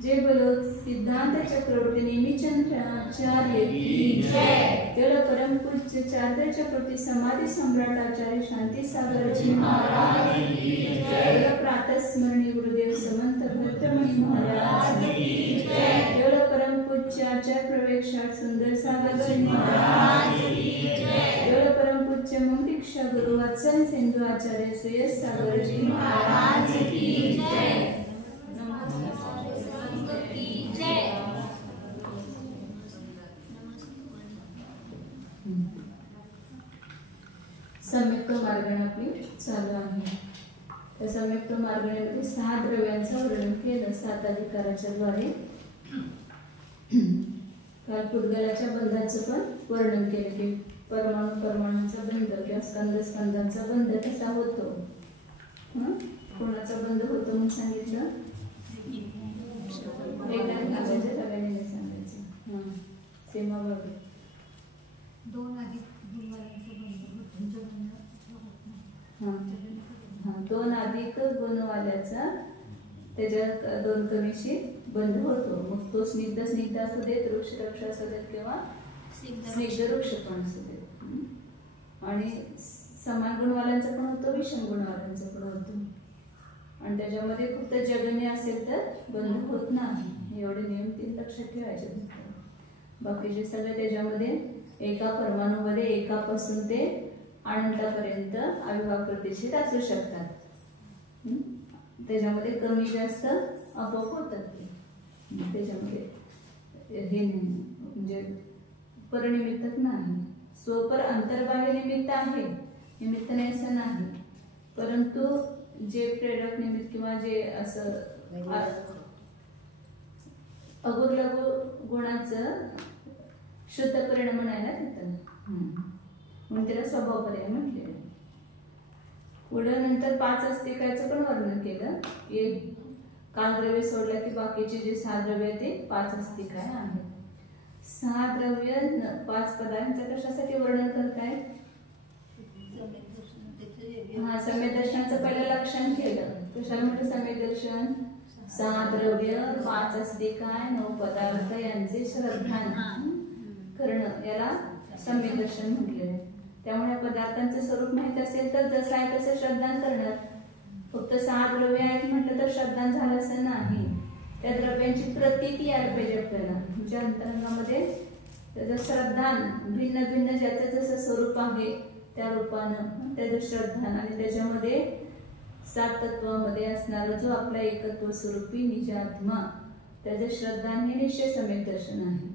जय बोलो सिद्धांत चक्रवर्ती नेमिचंद्राचार्य की जय। जय परम पूज्य चारधर चक्रवर्ती समाधि सम्राट आचार्य शांति सागर जी महाराज की जय। प्रातः स्मरणीय गुरुदेव समंत भद्रमणि महाराज की जय। जय परम पूज्य आचार्य प्रवेशार्थ सुंदर सागर जी महाराज की जय। जय परम पूज्य दीक्षा गुरु वत्सल सिंधु आचार्य श्रेयस सागर जी महाराज की जय। सम्यक्त मार्गणे आपली चालू आहे। त्या सम्यक्त मार्गणेमध्ये 6 द्रव्यांचं वर्णन केलं 7 अधिकाराच्या द्वारे। काल पुद्गलाच्या बंधाचं पण वर्णन केलं की परमाणु परमाणूंचा बंध किंवा स्कंद स्कंदांचा बंध कसा होतो, कोणाचा बंध होतो म्हणून सांगितलं, सांगायचं सीमा बाबा 2 अधिक दोन अधिक गुणवाल्याचा त्याच्या 2 कमीशी बंध होतो। मग तो स्निग्ध स्निग्ध असू देत, वृक्ष वृक्ष असू देत किंवा स्निग्ध वृक्ष पण असू देत। आणि समान गुणवाल्यांचा पण होतो, विषम गुणवाल्यांचा पण होतो। आणि त्याच्यामध्ये फक्त जगन्य असेल तर बंध होत नाही। एवढे नियम 3 लक्षात ठेवायचे। बाकीचे सगळे त्याच्यामध्ये एका परमाणूमध्ये एकापासून ते अनंतापर्यंत अविभाप्रतिष्ठित असू शकतात। त्याच्यामध्ये कमी जास्त आपोआप होतात ते, त्याच्यामध्ये हे म्हणजे परनिमित्तक नाही। स्वपर अंतर्बाह्य निमित्त आहे, निमित्त नाही असं नाही, परंतु जे प्रेरक निमित्त किंवा जे असं अगुर लघु गुणाचं शुद्ध परिणाम म्हणायला तिथं म्हणून त्याला स्वभाव पर्याय म्हटले। पुढे नंतर 5 अस्तिकाचं पण वर्णन केलं। एक कालद्रव्य सोडलं की बाकीचे जे 6 द्रव्य ते 5 अस्तिका आहेत। 6 द्रव्य 5 पदार्थांचं कशासाठी वर्णन करताय? सम्यक दर्शनाचं पहिलं लक्षण केलं। कशाला म्हटलं सम्यक दर्शन? 6 द्रव्य 5 अस्तिका 9 पदार्थ यांचे श्रद्धान करणं याला सम्यक दर्शन म्हटले। त्यामुळे पदार्थांचं स्वरूप माहित असेल तर जसं आहे तसं श्रद्धान करणार। फक्त 6 द्रव्य आहेत म्हटलं तर श्रद्धान झालं असं नाही, त्या द्रव्यांची प्रतीती यायला पाहिजे आपल्याला। तुमच्या अंतरंगामध्ये त्याचं श्रद्धान भिन्न भिन्न ज्याचं जसं स्वरूप आहे त्या रूपानं त्याचं श्रद्धान, आणि त्याच्यामध्ये 7 तत्वामध्ये असणारा जो आपला एकत्व स्वरूपी निजात्मा त्याचं श्रद्धान हे निश्चय सम्यक दर्शन आहे।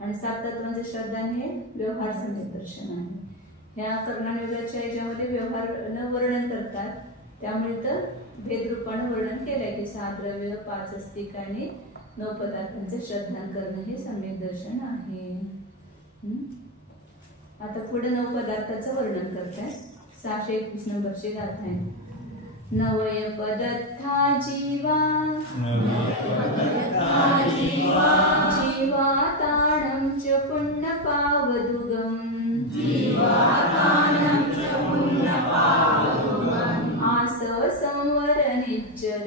आणि 7 तत्वांचे श्रद्धान हे व्यवहार सम्यक दर्शन आहे। ह्या कर्णनिर्गच्या याच्यामध्ये व्यवहार न वर्णन करतात, त्यामुळे तर भेदरूपानं वर्णन केलंय की 6 द्रव्य 5 अस्तिका आणि 9 पदार्थांचे श्रद्धान करणं हे सम्यक दर्शन आहे। आता पुढे 9 पदार्थाचं वर्णन करताय। 621 नंबरची गाथा आहे। नवय पदार्था जीवा जीवाताणं च पुण्यपावदुगम् आसव संवर निच्चर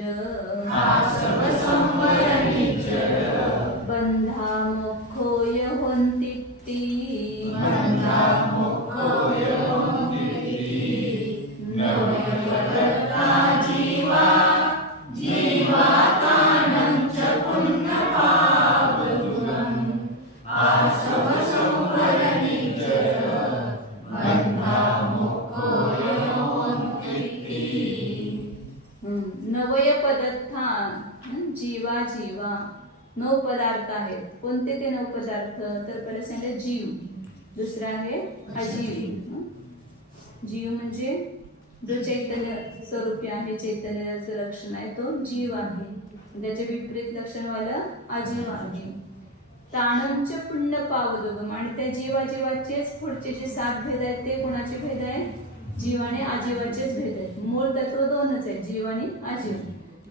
बंधा मोक्षोय होन्तित्ति नवय पदार्थ जीवा जीवा 9 पदार्थ आहेत। कोणते ते 9 पदार्थ? तर पहिलं सांगितलं जीव, दुसरा आहे अजीव। जीव म्हणजे जो चैतन्य स्वरूपी आहे, चैतन्याचं लक्षण आहे तो जीव आहे, त्याचे विपरीत लक्षण वाला अजीव आहे। ताणमचे पुण्य पावदुगम, आणि त्या जीवाचेच पुढचे जे 7 भेद आहेत ते कोणाचे भेद आहेत? जीव आणि आजीवाचेच भेद आहेत. मूळ तत्व दोनच आहे, जीव आणि आजीव.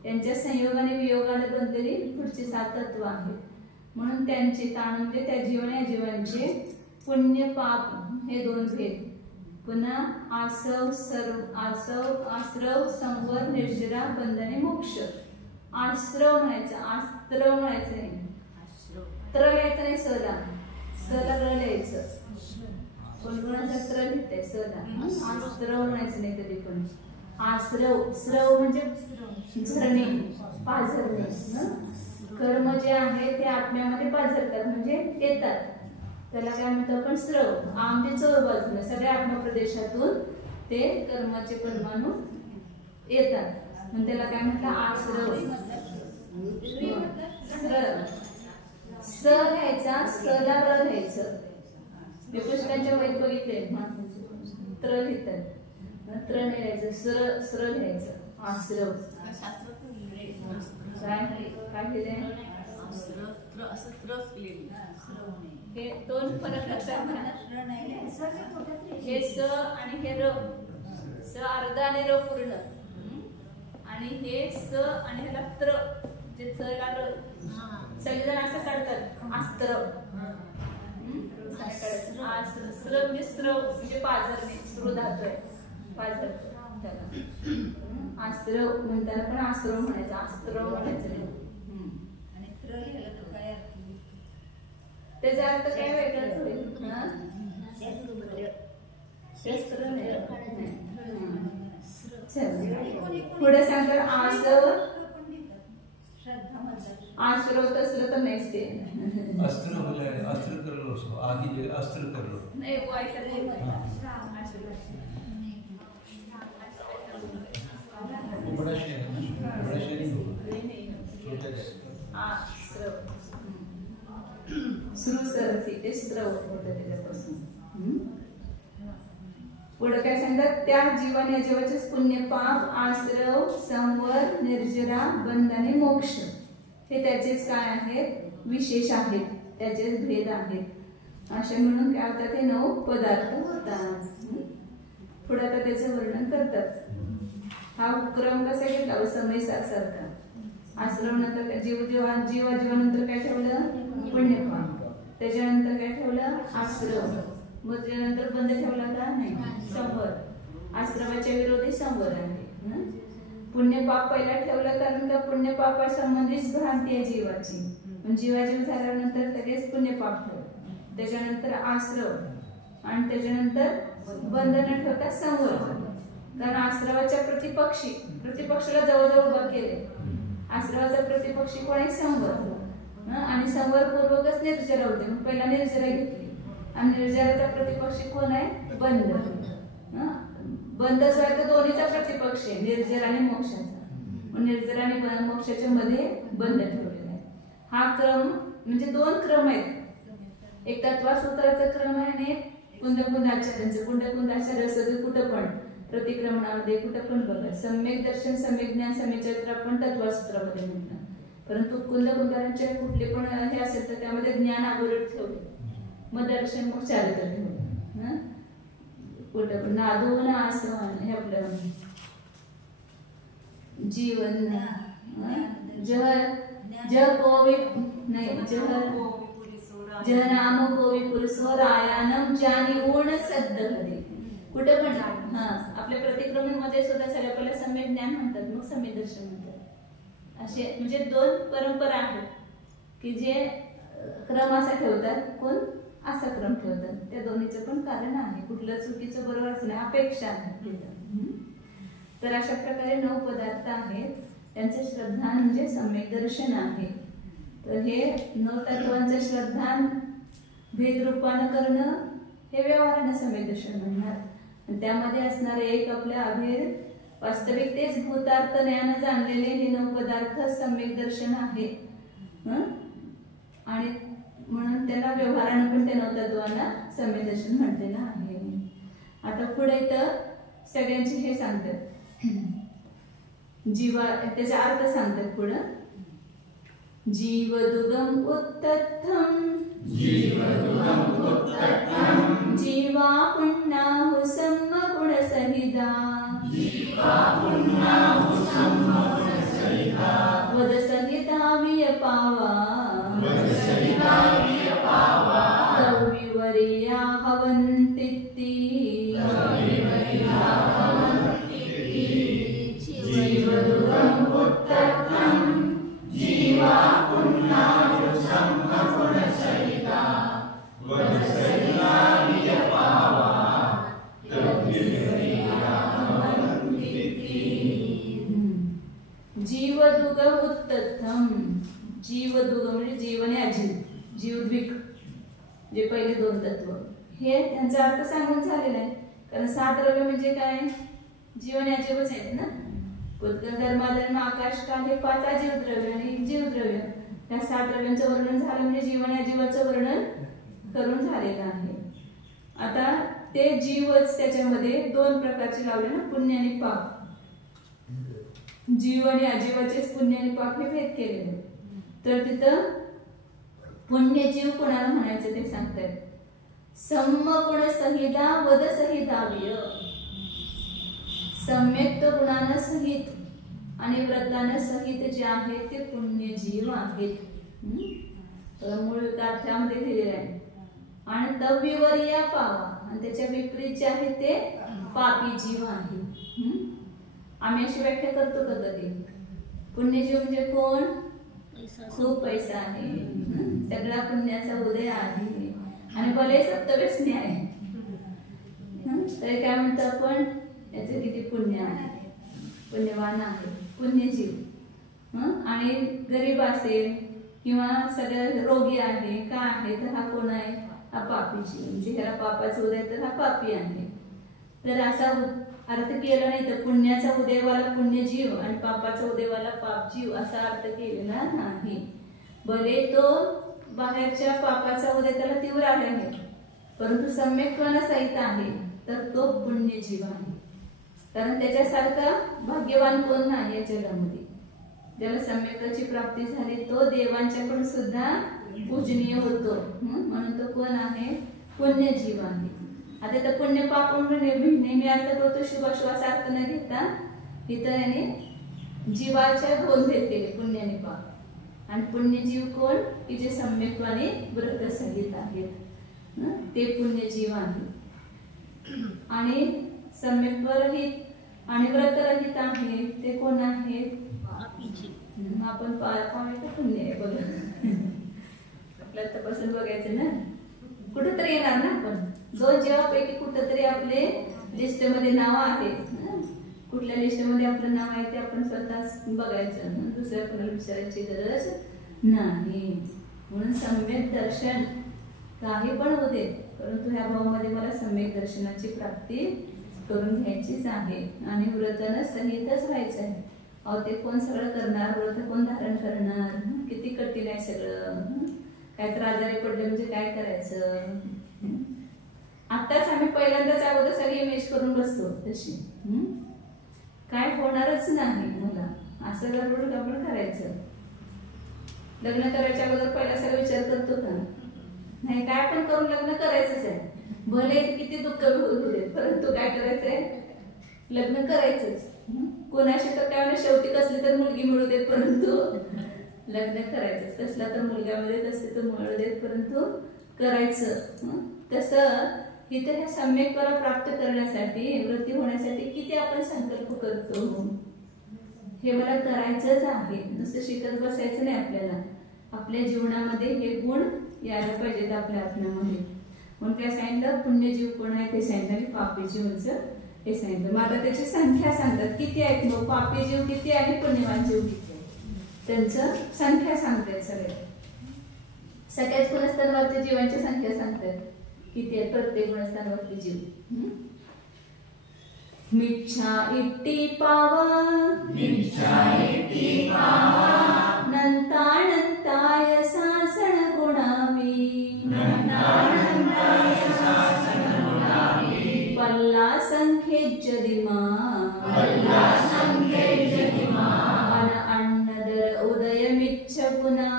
त्यांच्या संयोगाने वियोगाने बनलेली पुढची 7 तत्व आहेत. म्हणून त्यांचे ताण म्हणजे त्या जीव आणि आजीवांचे पुण्य पाप हे 2 भेद. पुन्हा आसव आश्रव संवर निर्जरा बंधने मोक्ष. आश्रव म्हणायचं, आस्त्र म्हणायचं नाही, त्र लिहायचं नाही, सला र लिहायचं. कोणकोणाचा त्र लिहितंय सला, आस्त्र म्हणायचं नाही कधी पण. आश्रव, स्रव म्हणजे झरणे, पाझरणे. कर्म जे आहे ते आत्म्यामध्ये पाझरतात म्हणजे येतात, त्याला काय म्हणतो आपण? स्रव. म्हणजे चौर बाजूने सगळ्या आत्मप्रदेशातून ते कर्माचे परमाणू येतात, म्हणून त्याला काय म्हणतात? आश्रव. स घ्यायचा, सला र घ्यायचं. मी पुस्तकांच्या वहीत बघितले त्र लिहितात, त्र लिहायचं, स्र लिहायचं. आश्रव काय लिहिलंय? हे 2 फरक लक्षात घ्या. हे स आणि हे र, स अर्धा आणि र पूर्ण, आणि हे स आणि ह्याला त्र, जे च ला र. सगळेजण असं काढतात अस्त्र. स्र म्हणजे स्रव म्हणजे पाझरणे, स्रू धातू आहे, पाझर त्याला आश्रव म्हणताना पण आश्रव म्हणायचं, अस्त्र म्हणायचं नाही. त्याचा अर्थ काय वेगळाच होईल. पुढे सांगतात आसव. आश्रव असलं तर नाहीच ते. अस्त्र करलो, आधी अस्त्र करलो नाही ते स्त्रव होतं त्याच्यापासून. पुढे काय सांगतात? त्या जीवन या जीवाचेच पुण्य पाप, आश्रव संवर निर्जरा बंधने मोक्ष हे त्याचेच काय आहेत? विशेष आहेत, त्याचेच भेद आहेत. असे म्हणून काय होतात? हे 9 पदार्थ होतात. पुढे आता त्याचं वर्णन करतात. हा क्रम कसा घेतला? समय सारखा. आश्रव नंतर जीवानंतर काय ठेवलं? पुण्यपाप. त्याच्यानंतर काय ठेवलं? आश्रव. मग त्यानंतर बंद ठेवला का? नाही, संवर. आश्रवाच्या विरोधी संवर आहे. पुण्यपाप पहिला ठेवलं कारण का पुण्यपापा संबंधित भ्रांती आहे जीवाची. जीवाजीव झाल्यानंतर लगेच पुण्यपाप ठेवलं, त्याच्यानंतर आश्रव, आणि त्याच्यानंतर बंधन ठेवतात संवर. कारण आश्रवाच्या प्रतिपक्षाला जवळजवळ उभा केले. आश्रवाचा प्रतिपक्षी कोण आहे? संवर. आणि संवर पूर्वकच निर्जरा होते, मग पहिला निर्जरा घेतली. आणि निर्जराचा प्रतिपक्षी कोण आहे? बंध. बंध जो आहे तो दोन्हीचा प्रतिपक्ष आहे, निर्जर आणि मोक्षाचा. निर्जर आणि मोक्षाच्या मध्ये बंध ठेवलेला आहे. हा क्रम म्हणजे 2 क्रम आहेत. एक तत्वासूत्राचा क्रम आहे आणि एक कुंदकुंदाचार्यांचं. कुंदकुंदाचार्य असं कुठं पण प्रतिक्रमणामध्ये कुठं पण बघा, सम्यक दर्शन, सम्यक ज्ञान, सम्यक चरित्र आपण तत्वासूत्रामध्ये म्हटलं. परंतु कुंदकुंदाचे कुठले पण हे असेल तर त्यामध्ये ज्ञान अगोदर ठेवले, मग दर्शन, मग चारित्र ठेवले. कुठं पण नादोन आसवन हे आपलं जीवन. जह कोवी नाही, जह नाम कोवी पुरुषो रायानम जानी ऊण सद्द हरी. कुठे पण आपल्या प्रतिक्रमणमध्ये सुद्धा सगळ्या पहिला सम्यक ज्ञान म्हणतात, मग सम्यक दर्शन म्हणतात. असे म्हणजे 2 परंपरा आहेत की जे क्रम असा ठेवतात, कोण असा क्रम ठेवतात. त्या दोन्हीचं पण कारण आहे, कुठलं चुकीचं बरोबरच नाही, अपेक्षा आहे. तर अशा प्रकारे 9 पदार्थ आहेत. त्यांचे श्रद्धान म्हणजे सम्यक दर्शन आहे. तर हे 9 तत्वांचं श्रद्धान भेद रूपानं करणं हे व्यवहारानं सम्यक दर्शन म्हणणार. त्यामध्ये असणारे एक आपल्या अभेद वास्तविक तेच भूतार्थ ज्ञान जाणलेले हे 9 पदार्थ सम्यक दर्शन आहे. आणि म्हणून त्याला व्यवहारानं पण त्या 9 तत्वांना सम्यक दर्शन म्हटलेलं आहे. आता पुढे तर सगळ्यांचे हे सांगतात, जीवा त्याचा अर्थ सांगतात पुढं. जीव दुगम उत्तथम जीवा पुण्णाहु सम्मगुणसहिता वदसहिता वियपावा तविवरिया हवन्तित्ति जीवदुग उत्तम. जीवदुग म्हणजे जीव आणि अजीव, जीवद्विक जे पहिले दोन तत्व, हे त्यांचा अर्थ सांगून झालेला आहे. कारण 6 द्रव्य म्हणजे काय, जीव आणि अजीवच आहेत ना. उद्गत धर्माधर्म आकाश काल हे 5 अजीव द्रव्य आणि जीवद्रव्य. त्या 6 द्रव्यांचं वर्णन झालं म्हणजे जीव आणि अजीवाचं वर्णन करून झालेलं आहे. आता ते जीवच त्याच्यामध्ये 2 प्रकारचे लावले ना, पुण्य आणि पाप. जीव आणि अजीवाचेच पुण्य आणि पाप हे भेद केलेले. तर तिथं पुण्य जीव कोणाला म्हणायचं ते सांगतायत. सम्मगुण संहिता वद संहिताव्य. सम्यक्त गुणानं सहित आणि व्रतानं सहित जे आहेत ते पुण्य जीव आहेत. मूळ अर्थामध्ये दिलेले आहे. आणि तव्यवर्या पावा, आणि त्याच्या विपरीत जे आहे ते पापी जीव आहे. आम्ही अशी व्याख्या करतो का कधी, पुण्यजीव म्हणजे कोण, खूप पैसा आहे, सगळा पुण्याचा उदय आहे आणि भले सप्तव्यसनी आहे, तरी काय म्हणतो आपण, याचे किती पुण्य आहे, पुण्यवान आहे, पुण्यजीव. आणि गरीब असेल किंवा सगळं रोगी आहे, का आहे, तर हा कोण आहे, हा पापी जीव. म्हणजे ह्याला पापाचा उदय तर हा पापी आहे. तर असा अर्थ केला नाही तर पुण्याचा उदयवाला पुण्यजीव आणि पापाचा उदयवाला पापजीव असा अर्थ केलेला नाही. भले तो बाहेरच्या पापाचा उदय त्याला तीव्र आहे, परंतु सम्यक्त्वानं सहित आहे, तर तो पुण्यजीव आहे. कारण त्याच्यासारखा भाग्यवान कोण नाही या जगामध्ये. ज्याला सम्यक्ताची प्राप्ती झाली तो देवांच्याकडून सुद्धा पूजनीय होतो. म्हणून तो कोण आहे, पुण्यजीव आहे. आता तर पुण्य पाप नेहमी अर्थ करतो, शुभाशुभाचा अर्थ न घेता इथं याने जीवाच्या 2 भेद केले, पुण्य आणि पाप. आणि पुण्यजीव कोण, की जे सम्यक्त्वाने व्रत सहित आहेत, ते पुण्यजीव आहे. आणि सम्यक्त्वरहित आणि व्रतरहित आहे ते कोण आहेत, आपण पापावे पुण्य आहे बघा. आपल्याला तपासून बघायचं ना, कुठेतरी येणार ना. आपण 2 जीवापैकी कुठेतरी आपले लिस्ट मध्ये नाव आहे. कुठल्या लिस्ट मध्ये आपलं नाव आहे ते आपण स्वतःच बघायचं, दुसऱ्या कोणाला विचारायची गरज नाही. म्हणून सम्यक दर्शन काही पण होते, परंतु ह्या भावामध्ये मला सम्यक दर्शनाची प्राप्ती करून घ्यायचीच आहे. आणि व्रतानं सहितच व्हायचं आहे. अहो ते कोण सगळं करणार, व्रत कोण धारण करणार, किती कठीण आहे सगळं. काय तर आजारी पडले म्हणजे काय करायचं. आताच आम्ही पहिल्यांदाच अगोदर सगळी इमेज करून बसतो तशी, काय होणारच नाही मला. असं गडबड करायचं. लग्न करायच्या अगोदर पहिला सगळं विचार करतो का नाही, काय पण करून लग्न करायचंच आहे. भले किती दुःख होऊ दे, परंतु काय करायचंय, लग्न करायचंच. कोणाशी तर काय शेवटी कसली तर मुलगी मिळू देत, परंतु लग्न करायचं. कसला तर मुलगा मिळत असते तर मिळू देत, परंतु करायचं. तसं इथे ह्या सम्यक्त्वाला प्राप्त करण्यासाठी, वृत्ती होण्यासाठी किती आपण संकल्प करतो, हे मला करायचंच आहे. नुसतं शिकत बसायचं नाही. आपल्याला आपल्या जीवनामध्ये हे गुण यायला पाहिजेत आपल्या आत्म्यामध्ये. म्हणून काय सांगितलं, पुण्यजीव कोण आहे ते सांगितलं आणि पापी जीवचं हे सांगितलं. मग आता त्याची संख्या सांगतात किती आहेत. मग पापी जीव किती आहे, पुण्यवान जीव किती आहे, त्यांचं संख्या सांगतात. सगळ्याच गुणस्थानवरती जीवांची संख्या सांगतात किती आहेत, प्रत्येक गुणस्थानवरती जीव. मिच्छा इट्टी पावा नंताय सासण गुणावी पल्ला संख्येच दिमा अन्न दर उदय मिच्छ गुणा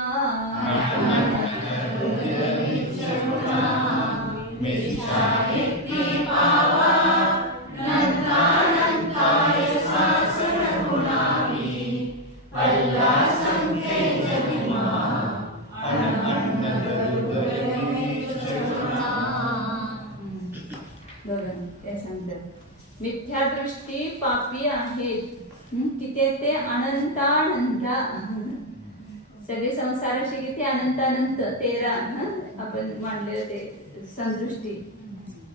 बघा काय सांगतात मिथ्या दृष्टी पापी आहेत किती आहे ते अनंतानंता सगळे संसाराशी किती अनंतानंत 13 आपण मांडले ते समदृष्टी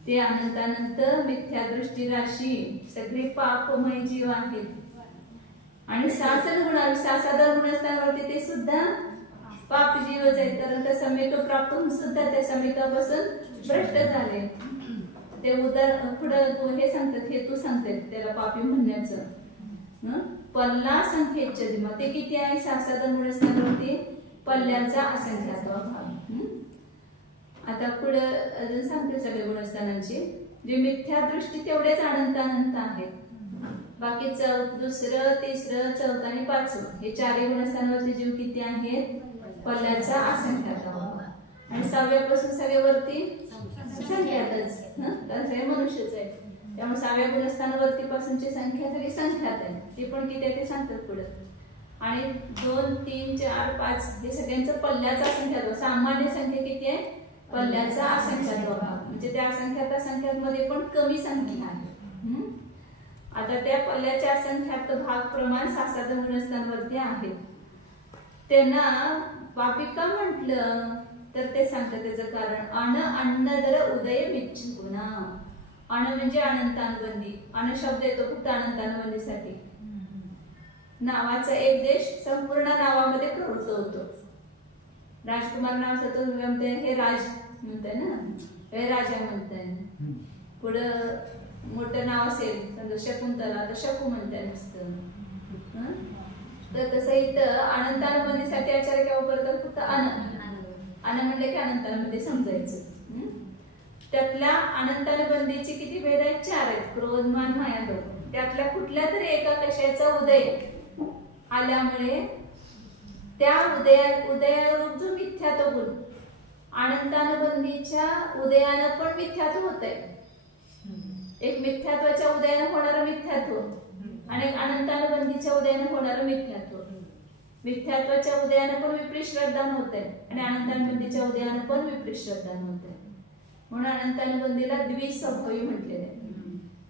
ते अनंतानंत मिथ्या दृष्टी राशी सगळे पापमय जीव आहेत आणि सासाधारण गुणस्थानावरती ते सुद्धा पाप जीवच आहेत कारण त्या समेतो प्राप्त होऊन सुद्धा त्या समेतापासून भ्रष्ट झाले ते पुढं हे सांगतात हेतू सांगतात त्याला पापी म्हणण्याचं पल्ला संख्येच्या दिमा ते किती आहे सासाधारण गुणस्थानावरती पल्ल्यांचा असंख्यात्वा भाग आता पुढं अजून सांगते सगळे गुणस्थानांची जे मिथ्या दृष्टी तेवढेच अनंत आहेत बाकी दुसरं तिसरं चौथं आणि पाचवं हे चारही गुणस्थानावरचे जीव किती आहेत पल्ल्याचा असंख्यात्वा भाग आणि 6व्यापासून सगळ्यावरती संख्यातच सगळे मनुष्यच आहे त्यामुळे 6व्या गुणस्थानावरती पासूनची संख्या सगळी संख्यात आहे ती पण किती आहे ते सांगतात पुढे आणि 2 3 4 5 हे सगळ्यांचं पल्ल्याचा असंख्यात्व सामान्य संख्या किती आहे पल्ल्याचा असंख्यात्व भाग म्हणजे त्या असंख्यात संख्यामध्ये पण कमी संख्या आहे आता त्या पल्ल्याच्या असंख्यात भाग प्रमाण सासाधारण गुणस्थानावरती आहेत त्यांना पापी का म्हटलं तर ते सांगतात त्याचं कारण अन्नदर उदय मिच्छुना अण म्हणजे अनंतानुबंधी अण शब्द येतो फक्त अनंतानुबंधीसाठी नावाचा एक देश संपूर्ण नावामध्ये प्रवृत्त होतो राजकुमार नाव म्हणते हे राज म्हणताय ना हे राजा म्हणताय पुढं मोठं नाव असेल समजा शकुंतला तर शकू म्हणताय नुसतं तर तसं इथं अनंतानुबंधीसाठी आचार्य काय वापरतात फक्त अन म्हणले की अनंतानुबंधी समजायचं त्यातल्या अनंतानुबंधीचे किती भेद आहेत 4 आहेत क्रोध मान माया लोभ त्यातल्या कुठल्या तरी एका कशाचा उदय आल्यामुळे त्या उदयारूप जो मिथ्यात्व गुण अनंतानुबंधीच्या उदयानं पण मिथ्यात्व होत आहे एक मिथ्यात्वाच्या उदयानं होणारं मिथ्यात्व आणि एक अनंतानुबंधीच्या उदयानं होणारं मिथ्यात्व मिथ्यात्वाच्या उदयानं पण विपरीत श्रद्धान होत आहे आणि अनंतानुबंधीच्या उदयानं पण विपरीत श्रद्धान होत आहे म्हणून अनंतानुबंधीला द्विस्वभावी म्हटलेलं आहे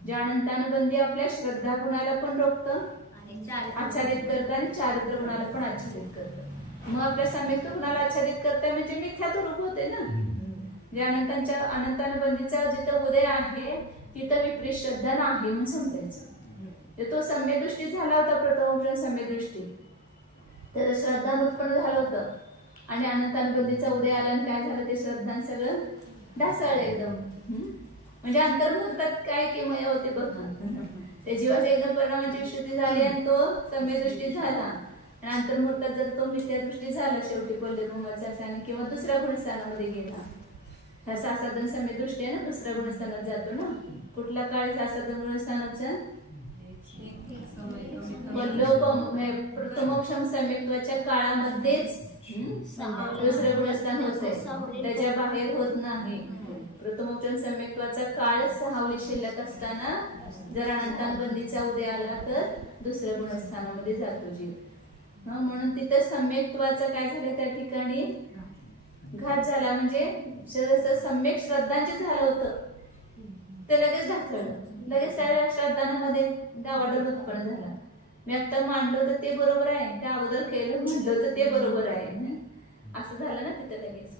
जे अनंतानुबंधी आपल्या श्रद्धा गुणाला पण रोखतं आच्छादित करतं आणि चारित्र्य गुणाला पण आच्छादित करतं मग आपल्या सम्यक्त गुणाला आच्छादित करतं म्हणजे मिथ्यात्व रूप होते ना जे अनंतानुबंधीचा जिथं उदय आहे तिथं विपरीत श्रद्धा नाही म्हणून समजायचं तो सम्यदृष्टी झाला होता प्रथम सम्यदृष्टी त्याचं श्रद्धा उत्पन्न झालं होतं आणि अनंतानुबंधीचा उदय आला आणि काय झालं ते श्रद्धा सगळं ढासळलं एकदम म्हणजे अंतर्मुहूर्तात काय किमया होते बघा त्या जीवाच्या एकदम परिणामाची विशुद्धी झाली आणि तो सम्यदृष्टी झाला आणि अंतर्मुहूर्तात जर तो मिथ्यादृष्टी झाला शेवटी पल्ले भूमाचा किंवा दुसऱ्या गुणस्थानामध्ये गेला ह्या सासाधारण सम्यदृष्टी आहे ना दुसऱ्या गुणस्थानात जातो ना कुठला काळ सासाधारण गुणस्थानाचा प्रथमोक्षम सम्यक्त्वाच्या काळामध्येच दुसरे गुणस्थान होते त्याच्या बाहेर होत नाही प्रथमोक्षम सम्यक्त्वाचा काळ 6वी शिल्लक असताना जर अनंतानुबंधीचा उदय आला तर दुसऱ्या गुणस्थानामध्ये जातो जीव म्हणून तिथं सम्यक्त्वाचं काय झालं त्या ठिकाणी घात झाला म्हणजे सम्यक श्रद्धांचे झालं होतं ते लगेच ढासळलं लगेच त्या श्रद्धांमध्ये डावाडोल उत्पन्न झाला मी आता मांडलं तर ते बरोबर आहे त्या अगोदर केलं म्हटलं तर ते बरोबर आहे असं झालं ना तिथं लगेच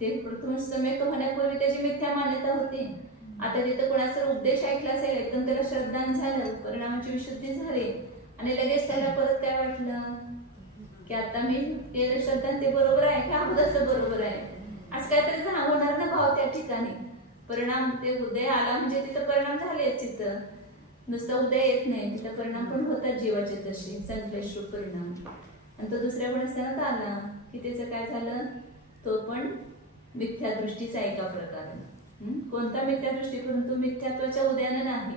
ते प्रथम सम्यक होण्यापूर्वी त्याची मिथ्या मान्यता होती आता तिथं कोणाचा उद्देश ऐकला असेल एकदम त्याला श्रद्धान झालं परिणामाची विशुद्धी झाली आणि लगेच त्याला परत काय वाटलं की आता मी केलं श्रद्धान ते बरोबर आहे की अगोदरच बरोबर आहे असं काहीतरी होणार ना भाव त्या ठिकाणी परिणाम ते उदय आला म्हणजे तिथं परिणाम झाले तिथं नुसतं उदय येत नाही तिथं परिणाम पण होतात जीवाचे तसे संश्लेष रूप परिणाम आणि तो दुसऱ्या गुणस्थानात आला की त्याचं काय झालं तो पण मिथ्यादृष्टीचा एका प्रकारे कोणता मिथ्यादृष्टी परंतु मिथ्यात्वाच्या उदयानं नाही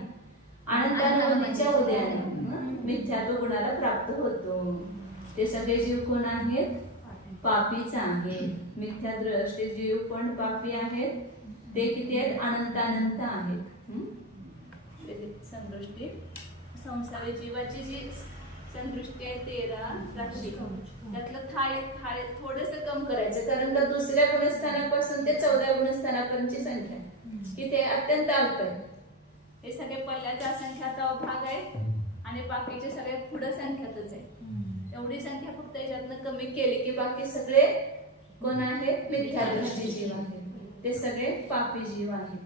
अनंतानुबंधीच्या उदयानं मिथ्यात्व गुणाला प्राप्त होतो ते सगळे जीव कोण आहेत पापीच आहेत मिथ्यादृष्टी जीव पण पापी आहेत ते किती आहेत अनंत आहेत संदृष्टी संसारी जीवाची जी संदृष्टी आहे 13 राशी त्यातलं थोडस कम करायचं कारण का दुसऱ्या गुणस्थानापासून ते 14 गुणस्थानापर्यंतची संख्या की ते अत्यंत अल्प आहे हे सगळे पल्ल्याचा असंख्यात भाग आहे आणि बाकीचे सगळे पुढे संख्यातच आहे. एवढी संख्या फक्त याच्यातनं कमी केली की बाकी सगळे कोण आहेत मिथ्यादृष्टी जीव आहेत, ते सगळे पापी जीव आहेत.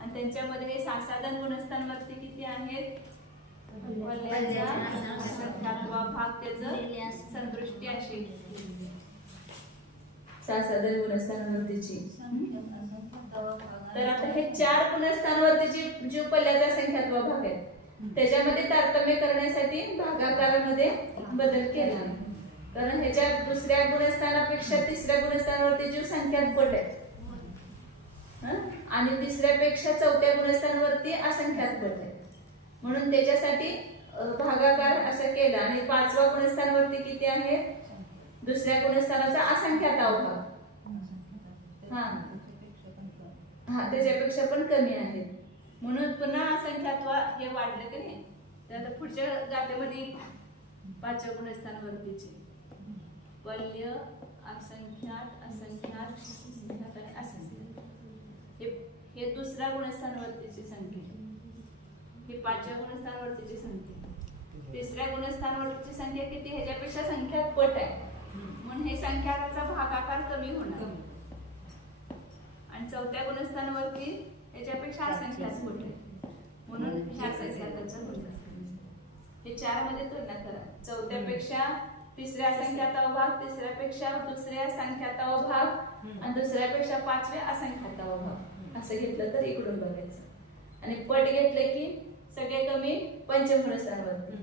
आणि त्यांच्यामध्ये हे सासाधन गुणस्थांवरती किती आहेत? पल्ल्याचा असंख्यात्वा भाग त्याचं संदृष्टी अशी सासाधन गुणस्थांवरतीची. तर आता हे 4 गुणस्थांवरतीची जो पल्ल्याचा असंख्यात्वा भाग आहे त्याच्यामध्ये तारतम्य करण्यासाठी भागाकारामध्ये बदल केला. कारण ह्याच्या दुसऱ्या गुणस्थानापेक्षा तिसऱ्या गुणस्थानावरती जो संख्यात पट आहे आणि तिसऱ्यापेक्षा चौथ्या गुणस्थानावरती असंख्यात पट आहे, म्हणून त्याच्यासाठी भागाकार असं केला. आणि 5व्या गुणस्थानावरती किती आहे? दुसऱ्या गुणस्थानाचा असंख्यात अवभाग हा त्याच्यापेक्षा पण कमी आहे, म्हणून पुन्हा असंख्यात्वा हे वाढलं की नाही. तर आता पुढच्या गाठ्यामध्ये 5व्या गुणस्थानावरतीचे पल्य असंख्यात असंख्यात असंख्यात आणि असंख्यात हे दुसऱ्या गुणस्थानावरतीची संख्या, हे 5व्या गुणस्थानावरतीची संख्या. तिसऱ्या गुणस्थानावरतीची संख्या किती? ह्याच्यापेक्षा संख्या पट आहे, म्हणून हे संख्याचा भागाकार कमी होणार. आणि 4थ्या गुणस्थानावरती याच्यापेक्षा असंख्यात पट आहे, म्हणून ह्या संख्याचा गुणाकार. हे 4 मध्ये तुलना करा. 4थ्यापेक्षा तिसऱ्या असंख्यात भाग, तिसऱ्यापेक्षा दुसऱ्या संख्यात भाग आणि दुसऱ्यापेक्षा 5व्या असंख्यात भाग असं घेतलं तर इकडून बघायचं. आणि पट घेतले की सगळे कमी पंचम गुणस्थानावरती,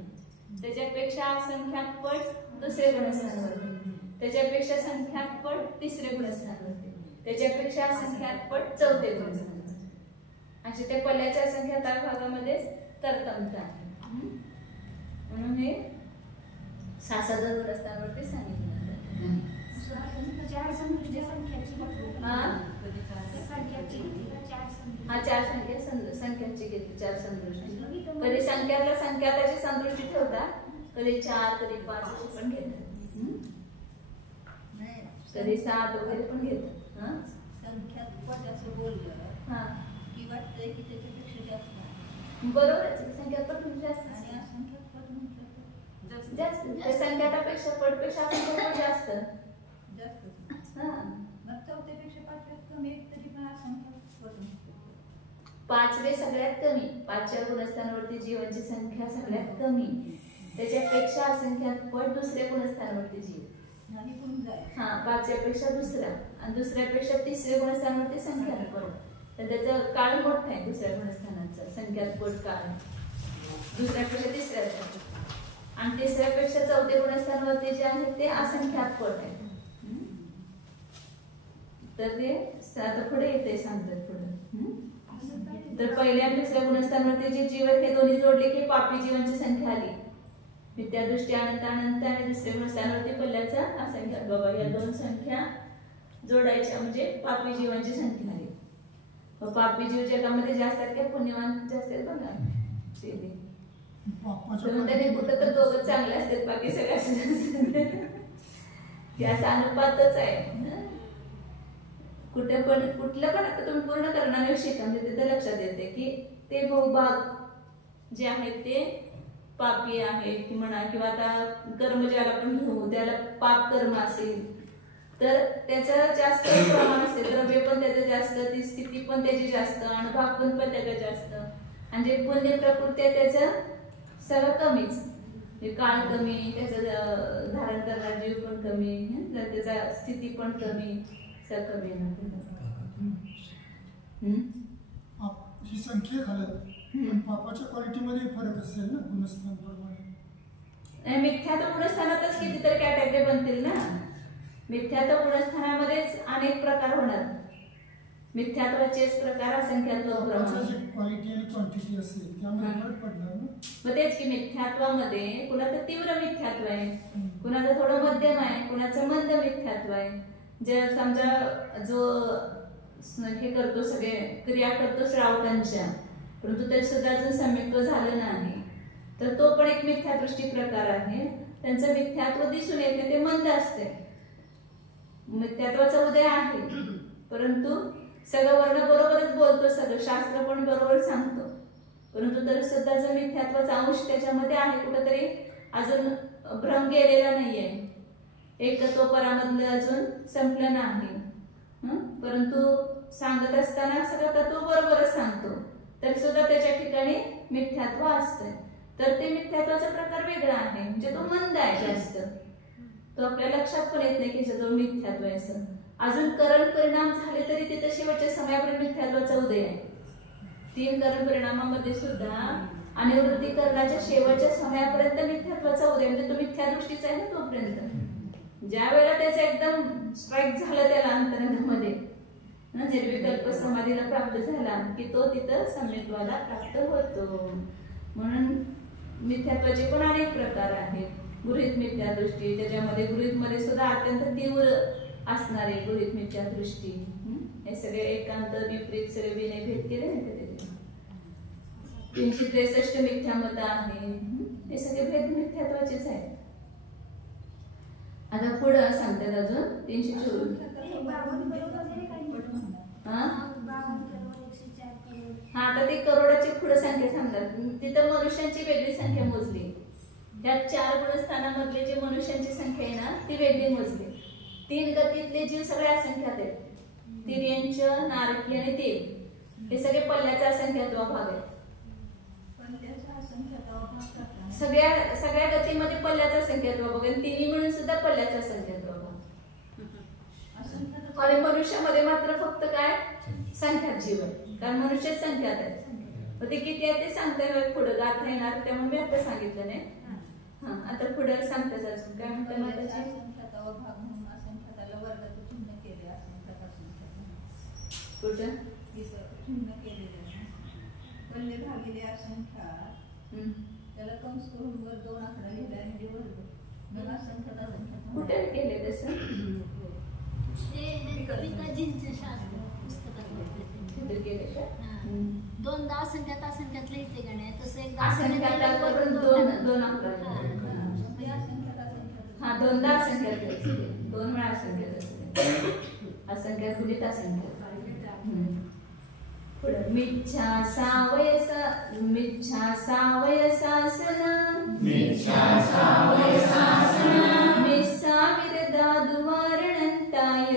त्याच्यापेक्षा असंख्यात पट दुसरे गुणस्थानावरती, त्याच्यापेक्षा संख्यात पट तिसरे गुणस्थानावरती, त्याच्यापेक्षा असंख्यात पट चौथे गुणस्थानावरती. असे त्या पल्ल्याच्या असंख्यात भागामध्ये तरतमता आहे. म्हणून हे सासाधन गुणस्थानावरती सांगितलं. चार संख्येची हा 4 संख्याची घेतली. 4 संदृष्टी. कधी संख्यातल्या संख्याताची संदृष्टी ठेवता, कधी 4 कधी 5 अशी पण घेतात, कधी 7 वगैरे पण घेतात. संख्यात पट असं बोललं हा की वाटतंय की त्याच्यापेक्षा जास्त बरोबरच. संख्यात पण जास्त आणि असंख्यात पट म्हटलं जास्त. संख्यातापेक्षा पटपेक्षा असंख्यात जास्त जास्त. हा. मग 4थ्यापेक्षा 5व्यात कमी तरी पण असंख्यात पट नसतो. 5वे सगळ्यात कमी. 5व्या गुणस्थानावरती जीवांची संख्या सगळ्यात कमी, त्याच्यापेक्षा असंख्यात पट दुसऱ्या गुणस्थानावरती जीव आणि पुढे जाय. हा 5व्यापेक्षा दुसरा आणि दुसऱ्यापेक्षा तिसऱ्या गुणस्थानावरती संख्यात पट. तर त्याचा काळ मोठा आहे दुसऱ्या गुणस्थानाचा संख्यात पट काळ, दुसऱ्यापेक्षा तिसऱ्याचा. आणि तिसऱ्यापेक्षा 4थ्या गुणस्थानावरती जे आहे ते असंख्यात पट आहे. तर ते आता पुढे येते सांगतात पुढे. तर पहिल्या आणि दुसऱ्या गुणस्थानावरती जे जीव हे दोन्ही जोडले की पापी जीवांची संख्या आली. विद्यादृष्टी अनंत अनंत आणि दुसऱ्या गुणस्थानावरती पल्ल्याचा असंख्यात. बाबा या 2 संख्या जोडायच्या म्हणजे पापी जीवांची संख्या आली. पापी जीव जगामध्ये जास्त आहेत का पुण्यवान जास्त आहेत बघा. त्याने कुठं तर दोघं चांगले असतात, बाकी सगळे असं अनुपातच आहे. कुठे पण कुठलं पण आता तुम्ही पूर्ण करणारे शिका म्हणजे तिथे लक्षात येते की ते भूभाग जे आहेत ते पापी आहेत म्हणा, किंवा आता कर्म ज्याला पण घेऊ त्याला पाप कर्म असेल तर त्याचं जास्त प्रमाण असते, द्रव्य पण त्याचं जास्त, ती स्थिती पण त्याची जास्त, अनुभव पण त्याचं जास्त. आणि जे पुण्य प्रकृती आहे त्याचं सगळं कमीच. काळ कमी, त्याचं धारण करणारा जीव पण कमी, त्याचा स्थिती पण कमी, सगळं कमी. ही संख्या घालत पण पापाच्या क्वालिटीमध्ये फरक असेल ना गुणस्थानाप्रमाणे. मिथ्यात्व गुणस्थानातच कितीतरी कॅटेगरी बनतील ना. मिथ्यात्व गुणस्थानामध्येच अनेक प्रकार होणार. मिथ्यात्वाचेच प्रकार असंख्यात्व क्वालिटी आणि क्वांटिटी असेल त्यामध्ये फरक पडणार ना. मग तेच की मिथ्यात्वामध्ये कुणाचं तीव्र मिथ्यात्व आहे, कुणाचं थोडं मध्यम आहे, कुणाचं मंद मिथ्यात्व आहे. जे समजा जो हे करतो सगळे क्रिया करतो श्रावकांच्या, परंतु तरी सुद्धा अजून सम्यक्त्व झालं नाही, तर तो पण एक मिथ्यादृष्टी प्रकार आहे. त्यांचं मिथ्यात्व दिसून येते, ते मंद असते. मिथ्यात्वाचा उदय आहे, परंतु सगळं वर्ण बरोबरच बोलतो, सगळं शास्त्र पण बरोबर सांगतो, परंतु तरी सुद्धा जो मिथ्यात्वाचा अंश त्याच्यामध्ये आहे, कुठंतरी अजून भ्रम गेलेला नाहीये, एकत्व परामधलं अजून संपलं नाही. परंतु सांगत असताना सगळं तत्व बरोबरच सांगतो, तरी सुद्धा त्याच्या ठिकाणी मिथ्यात्व असतंय. तर ते मिथ्यात्वाचा प्रकार वेगळा आहे, म्हणजे तो मंद आहे जास्त, तो आपल्या लक्षात पण येत नाही की जो मिथ्यात्व आहे असं. अजून करण परिणाम झाले तरी तिथे शेवटच्या समयापर्यंत मिथ्यात्वाचा उदय आहे. 3 करण परिणामामध्ये सुद्धा अनिवृत्तीकरणाच्या शेवटच्या समयापर्यंत मिथ्यात्वाचा उदय, म्हणजे तो मिथ्या दृष्टीचा आहे ना तोपर्यंत. ज्या वेळेला त्याचं एकदम स्ट्राईक झालं त्याला अंतरंगामध्ये, निर्विकल्प समाधीला प्राप्त झाला की तो तिथं सम्यक्त्वाला प्राप्त होतो. म्हणून मिथ्यात्वाचे पण अनेक प्रकार आहेत. गृहीत मिथ्या दृष्टी, त्याच्यामध्ये गृहीत मध्ये सुद्धा अत्यंत तीव्र असणारे गृहीत मिथ्या दृष्टी, हे सगळे एकांत विपरीत सगळे विनय भेद केले ना त्याचे. 363 मिथ्यामत आहे, हे सगळे भेद मिथ्यात्वाचेच आहेत. आता पुढं सांगतात अजून 354. हा, आता ते करोडाची पुढे संख्या सांगतात. तिथं मनुष्यांची वेगळी संख्या मोजली. त्या 4 गुणस्थानामधले जे मनुष्यांची संख्या आहे ना ती वेगळी मोजली. 3 गतीतले जीव सगळे असंख्यात आहेत. तिर्यंच, नारकी आणि देव हे सगळे पल्ल्याचा असंख्यात्व भाग आहेत. सगळ्या गतीमध्ये पल्ल्याचा असंख्यात्व भाग आहे. तिन्ही मिळून सुद्धा पल्ल्याचा असंख्यात्व भाग. आणि मनुष्यामध्ये मात्र फक्त काय संख्यात जीव आहे, कारण मनुष्य संख्यात आहेत. ते किती आहे ते सांगता येणार पुढे, गाथा येणार, त्यामुळे मी आता सांगितलं नाही. आता पुढे सांगतात अजून काय म्हणतात माताजी. कुठं पल्ले भागिले असंख्यात, त्याला कंस करून वर 2 आकडा लिहिला म्हणजे वर्ग, मग असंख्यात कुठे केले तसं. दोनदा असंख्यात असंख्यात लिहिते का नाही, तसं एकदा असंख्यात करून 2 आकडा. हा, दोनदा असंख्यात, 2 वेळा असंख्यात, असंख्यात गुणित असंख्यात. पुढं मिथ्या सावयसासन, मिस्सा विरदा दुवारणंताय,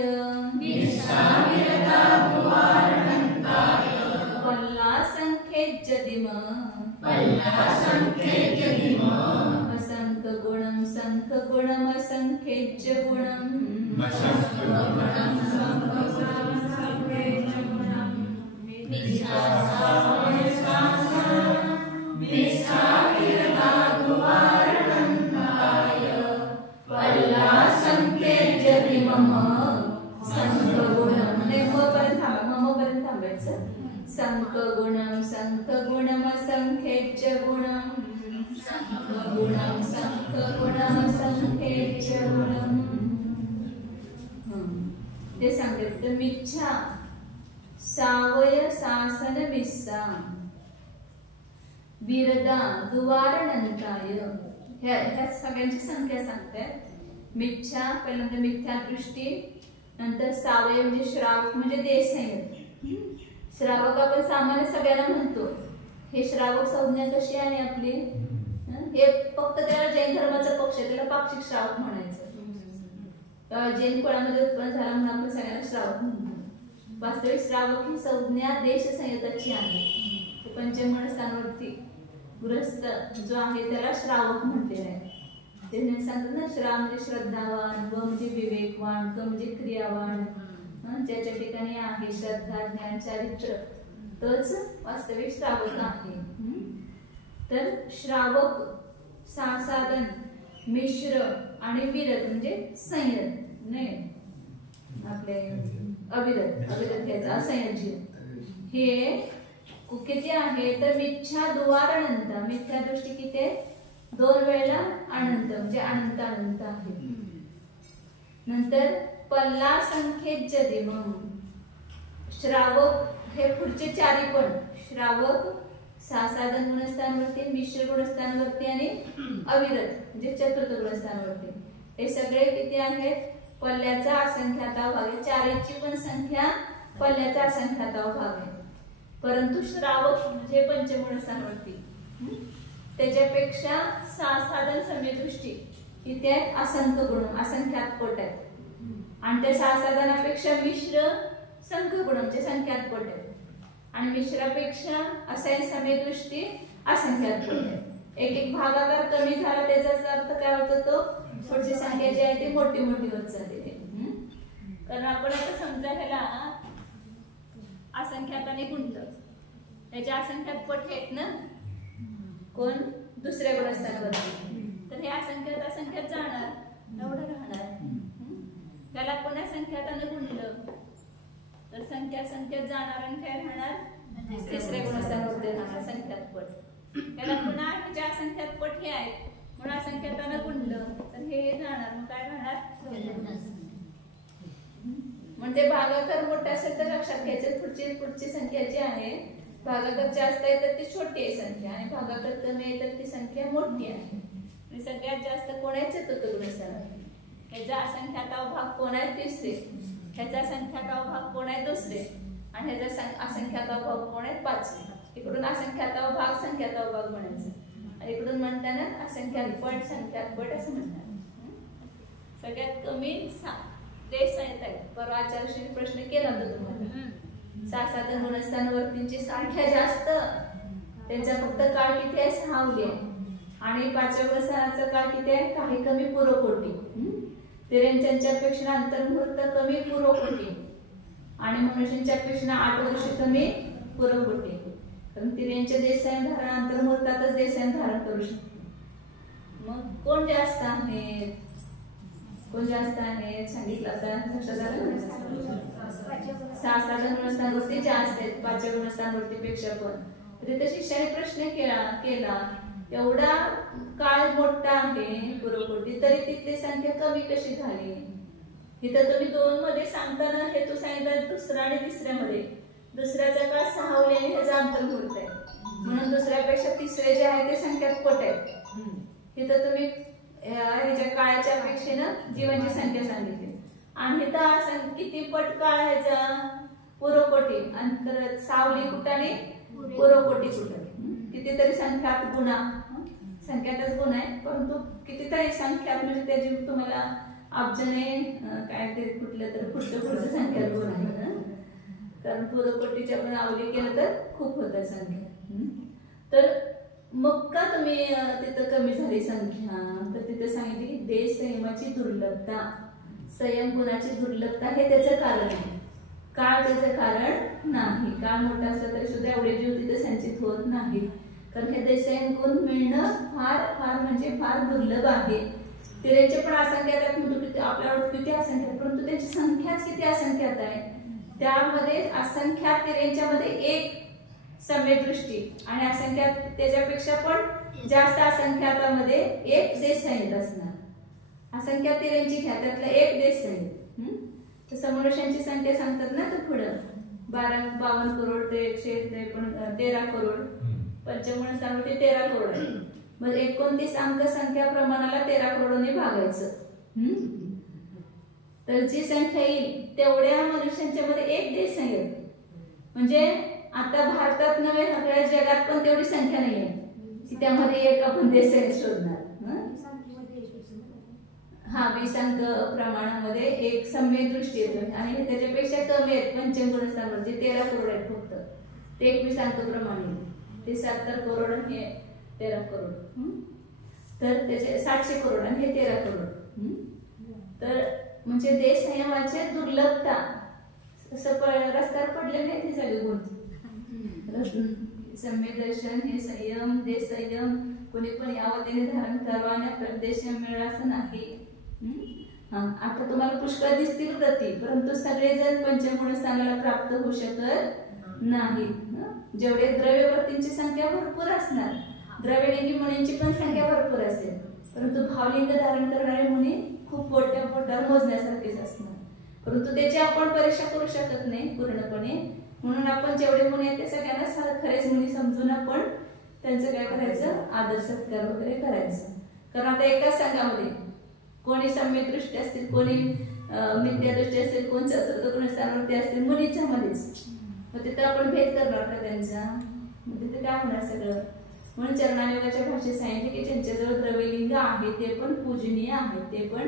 पल्ला संख्येत जदिम, असंख्य गुणम संख्य गुणम असंख्येच गुणम, संख गुणम संख्येच गुणम, गुणम संख गुणम संख्येच गुणम. ते सांगतात. मिथ्या सावय सासन मिस्सा विरदा दुवारणंताय, ह्या सगळ्यांची संख्या सांगतात. मिथ्या पहिल्यांदा मिथ्या दृष्टी, नंतर सावय म्हणजे श्रावक म्हणजे देशसंयत. श्रावक आपण सामान्य सगळ्यांना म्हणतो. हे श्रावक संज्ञा कशी आहे आपली, हे फक्त त्याला जैन धर्माचा पक्ष आहे, त्याला पाक्षिक श्रावक म्हणायचं. जैन कुळामध्ये उत्पन्न झाला म्हणून आपण सगळ्यांना श्रावक म्हणतो. वास्तविक श्रावक ही संज्ञा देश संयताची आहे. पंचमण स्थानावरती गृहस्थ जो आहे त्याला श्रावक म्हटलेला आहे. ते सांगतात ना, श्रा म्हणजे श्रद्धावान, व म्हणजे विवेकवान, क म्हणजे क्रियावान, ज्याच्या ठिकाणी आहे श्रद्धा ज्ञान चारित्र, तोच वास्तविक श्रावक आहे. तर श्रावक सासादन मिश्र आणि विरत म्हणजे संयत नाही, आपले अविरत घ्यायचा असंयत. हे किती आहे तर मिथ्या दुवारणंत, मिथ्या दृष्टी किती 2 वेळेला अनंत म्हणजे अनंत अनंत आहे. नंतर पल्ला संख्येत जदिम, श्रावक हे पुढचे 4 पण श्रावक सासादन गुणस्थानावरती, मिश्र गुणस्थानावरती आणि अविरत म्हणजे चतुर्थ गुणस्थानावरती. हे सगळे किती आहेत पल्ल्याचा असंख्याताव भाग आहे. 4ची पण संख्या पल्ल्याचा असंख्याताव भाग आहे. परंतु श्रावक म्हणजे पंचमूळ स्थानवरती त्याच्यापेक्षा साधन सम्यदृष्टी इथे आहेत असंख्य गुण, असंख्यात पट आहेत. आणि त्या साधनापेक्षा मिश्र संख्य गुण म्हणजे संख्यात पट आहेत. आणि मिश्रापेक्षा असाय सम्यदृष्टी असंख्यात पट आहेत. एक एक भागाकार कमी झाला त्याचा अर्थ काय होतो, तो पुढची संख्या जी आहे ती मोठी मोठी होत जाते. कारण आपण आता समजा ह्याला असंख्याताने गुणलं, त्याच्या असंख्यात पट आहेत ना कोण दुसऱ्या गुणस्थानावरती, तर हे असंख्यात जाणार एवढं राहणार. त्याला पुन्हा संख्याताने गुणलं तर संख्यात जाणार आणि काय राहणार तिसऱ्या गुणस्थानावरती राहणार संख्यात पट. त्याला पुन्हा ह्याच्या असंख्यात पट हे आहेत म्हणून असंख्याताने गुणलं तर हे जाणार, मग काय राहणार. म्हणजे भागाकार मोठा असेल तर लक्षात घ्यायचं पुढची संख्या जी आहे भागाकार जास्त आहे तर ती छोटी आहे संख्या आणि भागाकार कमी आहे तर ती संख्या मोठी आहे. आणि सगळ्यात जास्त कोण आहे चतुर्थ गुणस्थानावरती. ह्याचा असंख्यात अवभाग कोण आहे तिसरे, ह्याचा असंख्यात अवभाग कोण आहे दुसरे आणि ह्याचा असंख्यात अवभाग कोण आहे पाचवे. इकडून असंख्यात अवभाग संख्यात अवभाग म्हणायचं आणि इकडून म्हणताना असंख्यात पट संख्यात पट असं म्हणतात. सगळ्यात कमी देश आहेत. परवा आचार्याने प्रश्न केला होता तुम्हाला. साधन गुणस्थानवरतींची संख्या जास्त, त्यांचा फक्त काळ किती आहे 6 उली आणि 5व्या गुणस्थानाचा काळ किती आहे काही कमी पूर्वकोटी. तिरेंच्यापेक्षा अंतर्मुहूर्त कमी पूर्वकोटी आणि मनुष्यांच्यापेक्षा 8 वर्ष कमी पूर्वकोटी. कारण तिरेंच्या देशायन धारण अंतर्मुहूर्तातच देशायन धारण करू शकतो. मग कोण जास्त आहेत, कोण जास्त आहेत सांगितलं आता लक्षात आलं. साधन गुणस्थानावरती जास्त आहेत 5व्या गुणस्थानावरती पेक्षा पण. तिथे शिष्याने प्रश्न केला एवढा काळ मोठा आहे पूर्वकोटी तरी तिथली संख्या कमी कशी झाली. इथं तुम्ही 2 मध्ये सांगताना हेतू सांगितला दुसरा आणि तिसऱ्यामध्ये. दुसऱ्याचा काळ 6 उली आणि ह्याचा अंतर्मुहूर्त आहे म्हणून दुसऱ्यापेक्षा तिसरे जे आहे ते संख्यात पट आहेत. इथं तुम्ही ह्याच्या काळाच्या अपेक्षेनं जीवांची संख्या सांगितली आणि इथं किती पट काळ ह्याचा पूर्वकोटी अंतर सावली कुठाने पूर्वकोटी कुठं कितीतरी संख्यात गुणा संख्यातच गुण आहे परंतु कितीतरी संख्यात म्हणजे त्याची तुम्हाला अब्जने काय ते कुठलं तर पुढचं संख्यात गुण आहे. कारण पूर्वकोटीच्या पण आवली केलं तर खूप होतं संख्या. तर मग का तुम्ही तिथं कमी झाली संख्या तर तिथे सांगितली की देश संयमाची दुर्लभता, संयम गुणाची दुर्लभता हे त्याचं कारण आहे. काळ त्याचं कारण नाही. काळ मोठा असला तरी सुद्धा एवढे जीव तिथे संचित होत नाही. कारण हे देशयन गुण मिळणं फार म्हणजे फार दुर्लभ आहे. तिरेंचे पण असंख्यात म्हणतो आपल्यावर किती असंख्यात परंतु त्याची संख्याच किती असंख्यात आहे. त्यामध्ये असंख्यात तिरेंच्यामध्ये एक सम्यदृष्टी आणि असंख्यात त्याच्यापेक्षा पण जास्त असंख्यातामध्ये एक देश संहित असणार. असंख्यात तिरेंची घ्या त्यातला एक देश संहित. तसं मनुष्यांची संख्या सांगतात ना तर पुढं 52 करोड ते 13 करोड पंचमूळ सांगते 13 करोड आहे. मग 29 अंक संख्या प्रमाणाला 13 करोडने भागायचं. तर जी संख्या येईल तेवढ्या मनुष्यांच्या मध्ये एक देश संहित. म्हणजे आता भारतात नव्हे सगळ्या जगात पण तेवढी संख्या नाही आहे की त्यामध्ये एक आपण देश संहित शोधणार. 20 अंक प्रमाणामध्ये एक सम्यदृष्टी येतो आणि त्याच्यापेक्षा कमी आहेत पंचमूळ स्थानावर जे 13 करोड आहेत फक्त ते 21 अंक प्रमाणे ते 70 करोड आणि हे 13 करोड. तर त्याचे 700 करोड आणि हे 13 करोड. तर म्हणजे देश संयमाचे दुर्लभता रस्त्यावर पडले नाही ते सगळे गुण. सम्यदर्शन हे संयम देश संयम कोणी पण यावतीने धारण करावा आणि देश मिळाला असं नाही. आता तुम्हाला पुष्कळ दिसतील प्रती परंतु सगळेजण पंचमूळ स्थानाला प्राप्त होऊ शकत नाही. जेवढे द्रव्य प्रतींची संख्या भरपूर असणार द्रव्यलिंगी मुनींची पण संख्या भरपूर असेल परंतु भावलिंग धारण करणारे मुनी खूप मोठ्या पोटावर मोजण्यासारखेच असणार. परंतु त्याची आपण परीक्षा करू शकत नाही पूर्णपणे म्हणून आपण जेवढे मुनी आहेत ते सगळ्यांना खरेच मुनी समजून आपण त्यांचं काय करायचं आदर सत्कार वगैरे करायचं. कारण आता एकाच संघामध्ये कोणी सम्यदृष्टी असतील कोणी मिथ्यादृष्टी असतील कोण चतुर्थ गुणस्थानावरती असतील मुनीच्या मध्येच मग तिथं आपण भेद करणार का त्यांचा? मग तिथे काय होणार सगळं? म्हणून चरणायोगाच्या भाषेत सांगितले की ज्यांच्याजवळ द्रव्यलिंग आहे ते पण पूजनीय आहे, ते पण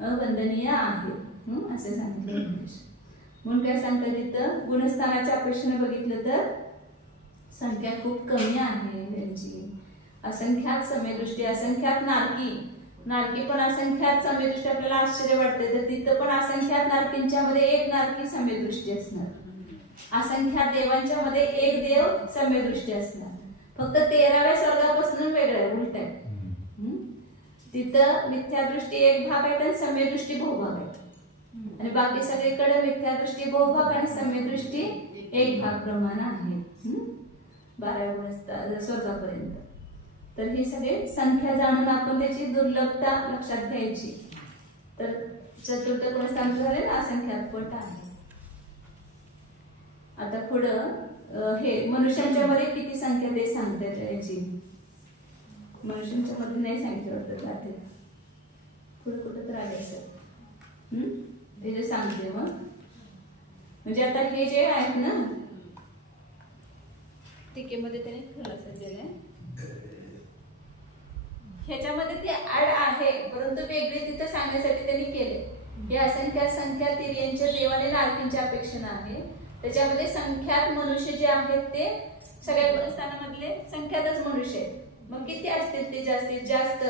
वंदनीय आहे, असं सांगितलं. म्हणून काय सांगतात तिथं? गुणस्थानाच्या अपेक्षेने बघितलं तर संख्या खूप कमी आहे त्यांची. असंख्यात समयदृष्टी, असंख्यात नारकी पण असंख्यात समयदृष्टी. आपल्याला आश्चर्य वाटते तर तिथं पण असंख्यात नारकींच्या मध्ये एक नारकी समयदृष्टी असणार, असंख्यात देवांच्या मध्ये एक देव समयदृष्टी असणार. फक्त 13व्या स्वर्गापासून वेगळं आहे, उलट आहे. तिथं मिथ्यादृष्टी एक भाग आहे आणि समयदृष्टी बहुभाग आहे, आणि बाकी सगळीकडे मिथ्यादृष्टी बहुभाग आणि समयदृष्टी एक भाग प्रमाण आहे 12व्या स्वर्गापर्यंत. तर ही सगळे संख्या जाणून आपण त्याची दुर्लभता लक्षात घ्यायची. तर चतुर्थ गुणस्थान झाले ना, असंख्यात पट आहे. आता पुढं हे मनुष्यांच्या मध्ये किती संख्या ते सांगतात याची. मनुष्यांच्या मध्ये नाही सांगितलं होतं जाते, पुढे कुठं तर आले असेल ते जे सांगते. मग म्हणजे आता हे जे आहेत ना, टीकेमध्ये त्याने खुलासा दिलाय, ह्याच्यामध्ये ती ऍड आहे परंतु वेगळी तिथं सांगण्यासाठी त्यांनी केले. हे असंख्यात संख्या तिर्यंच्या देवाने नारकींच्या अपेक्षेनं आहे. त्याच्यामध्ये संख्यात मनुष्य जे आहेत ते सगळ्या गुणस्थानामधले संख्यातच मनुष्य आहेत. मग किती असतील ते जास्तीत जास्त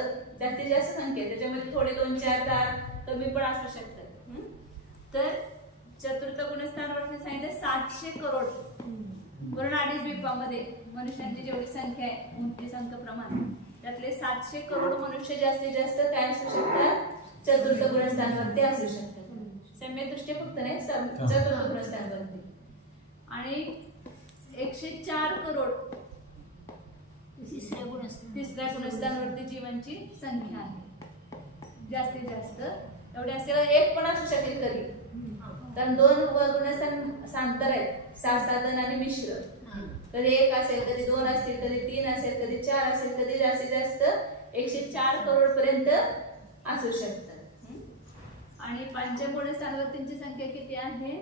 संख्या, त्याच्यामध्ये थोडे 2, 4, 4 कमी पण असू शकतात. तर चतुर्थ गुणस्थानावर सांगितलं 700 करोड. वरून 2.5 द्वीपामध्ये मनुष्यांची जेवढी संख्या आहे 29 अंक प्रमाण, त्यातले 700 करोड मनुष्य जास्तीत जास्त काय असू शकतात? चतुर्थ गुणस्थानावरती असू शकतात. सम्यदृष्टी फक्त नाही, चतुर्थ गुणस्थानावरती. आणि 104 करोड तिसऱ्या गुणस्थानावरती जीवांची संख्या आहे जास्तीत जास्त. एवढे असेल एक पण असू शकेल कधी, कारण 2 गुणस्थान सांतर आहेत, साधन आणि मिश्र. कधी 1 असेल, कधी 2 असतील, कधी 3 असेल, कधी 4 असेल, कधी जास्तीत जास्त 104 करोड पर्यंत असू शकतात. आणि पंचमूळ स्थानावरतींची संख्या किती आहे?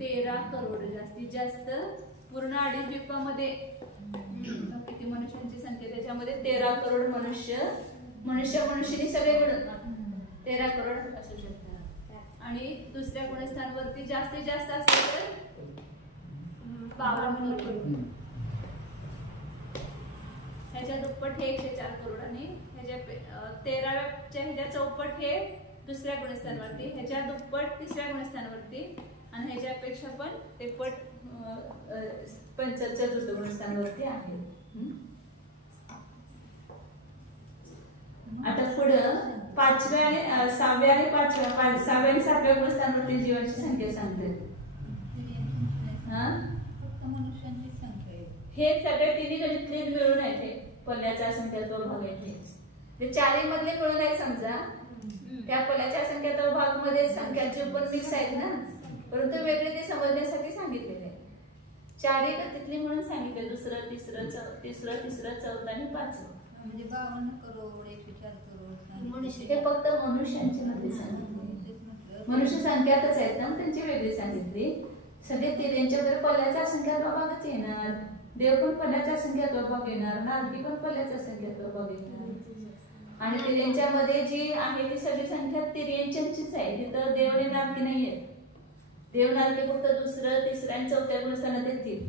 13 करोड जास्तीत जास्त. पूर्ण 2.5 द्वीपामध्ये किती मनुष्यांची संख्या? त्याच्यामध्ये 13 करोड मनुष्यनी सगळे मिळून 13 करोड असू शकतात. आणि दुसऱ्या गुणस्थानावरती जास्तीत जास्त असेल तर 52 करोड. ह्याच्या दुप्पट हे 104 करोड, आणि ह्याच्या 13व्या ह्याच्या चौपट हे दुसऱ्या गुणस्थानावरती, ह्याच्या दुप्पट तिसऱ्या गुणस्थानावरती, आणि ह्याच्यापेक्षा पण ते पट चतुर्थ गुणस्थानावरती आहे. आता पुढं 5व्या आणि 6व्या आणि 6व्या आणि 7व्या गुणस्थानावरती जीवांची संख्या सांगते. मनुष्यांची संख्या आहे. हे सगळे तिन्ही गणितले मिळून आहेत. हे पल्ल्याचा असंख्यात्व भाग आहे, ते 4 मधले मिळून आहे. समजा त्या पल्ल्याच्या असंख्यात्व भाग मध्ये संख्याचे पण मिक्स आहेत ना, परंतु वेगळे ते समजण्यासाठी सांगितलेले आहे. 4 तिथली म्हणून सांगितले, दुसरं तिसरं चौथं आणि 5वं. म्हणजे 52 करोड 104 करोड मनुष्य. हे फक्त मनुष्यांची मध्ये सांगितले. मनुष्य संख्यातच आहेत ना, त्यांची वेगळी सांगितली. सगळे तिर्यांच्या वगैरे पल्ल्याचा असंख्यात्व भागच येणार, देव पण पल्ल्याचा असंख्यात्व भाग येणार, नारकी पण पल्ल्याचा असंख्यात्व भाग येणार. आणि तिर्यांच्या मध्ये जी आहे ती सगळी संख्या तिर्यांच्याचीच आहे. तिथं देव आणि नारकी नाहीये. देव नारकी फक्त दुसरं तिसऱ्या आणि चौथ्या गुणस्थानात येतील.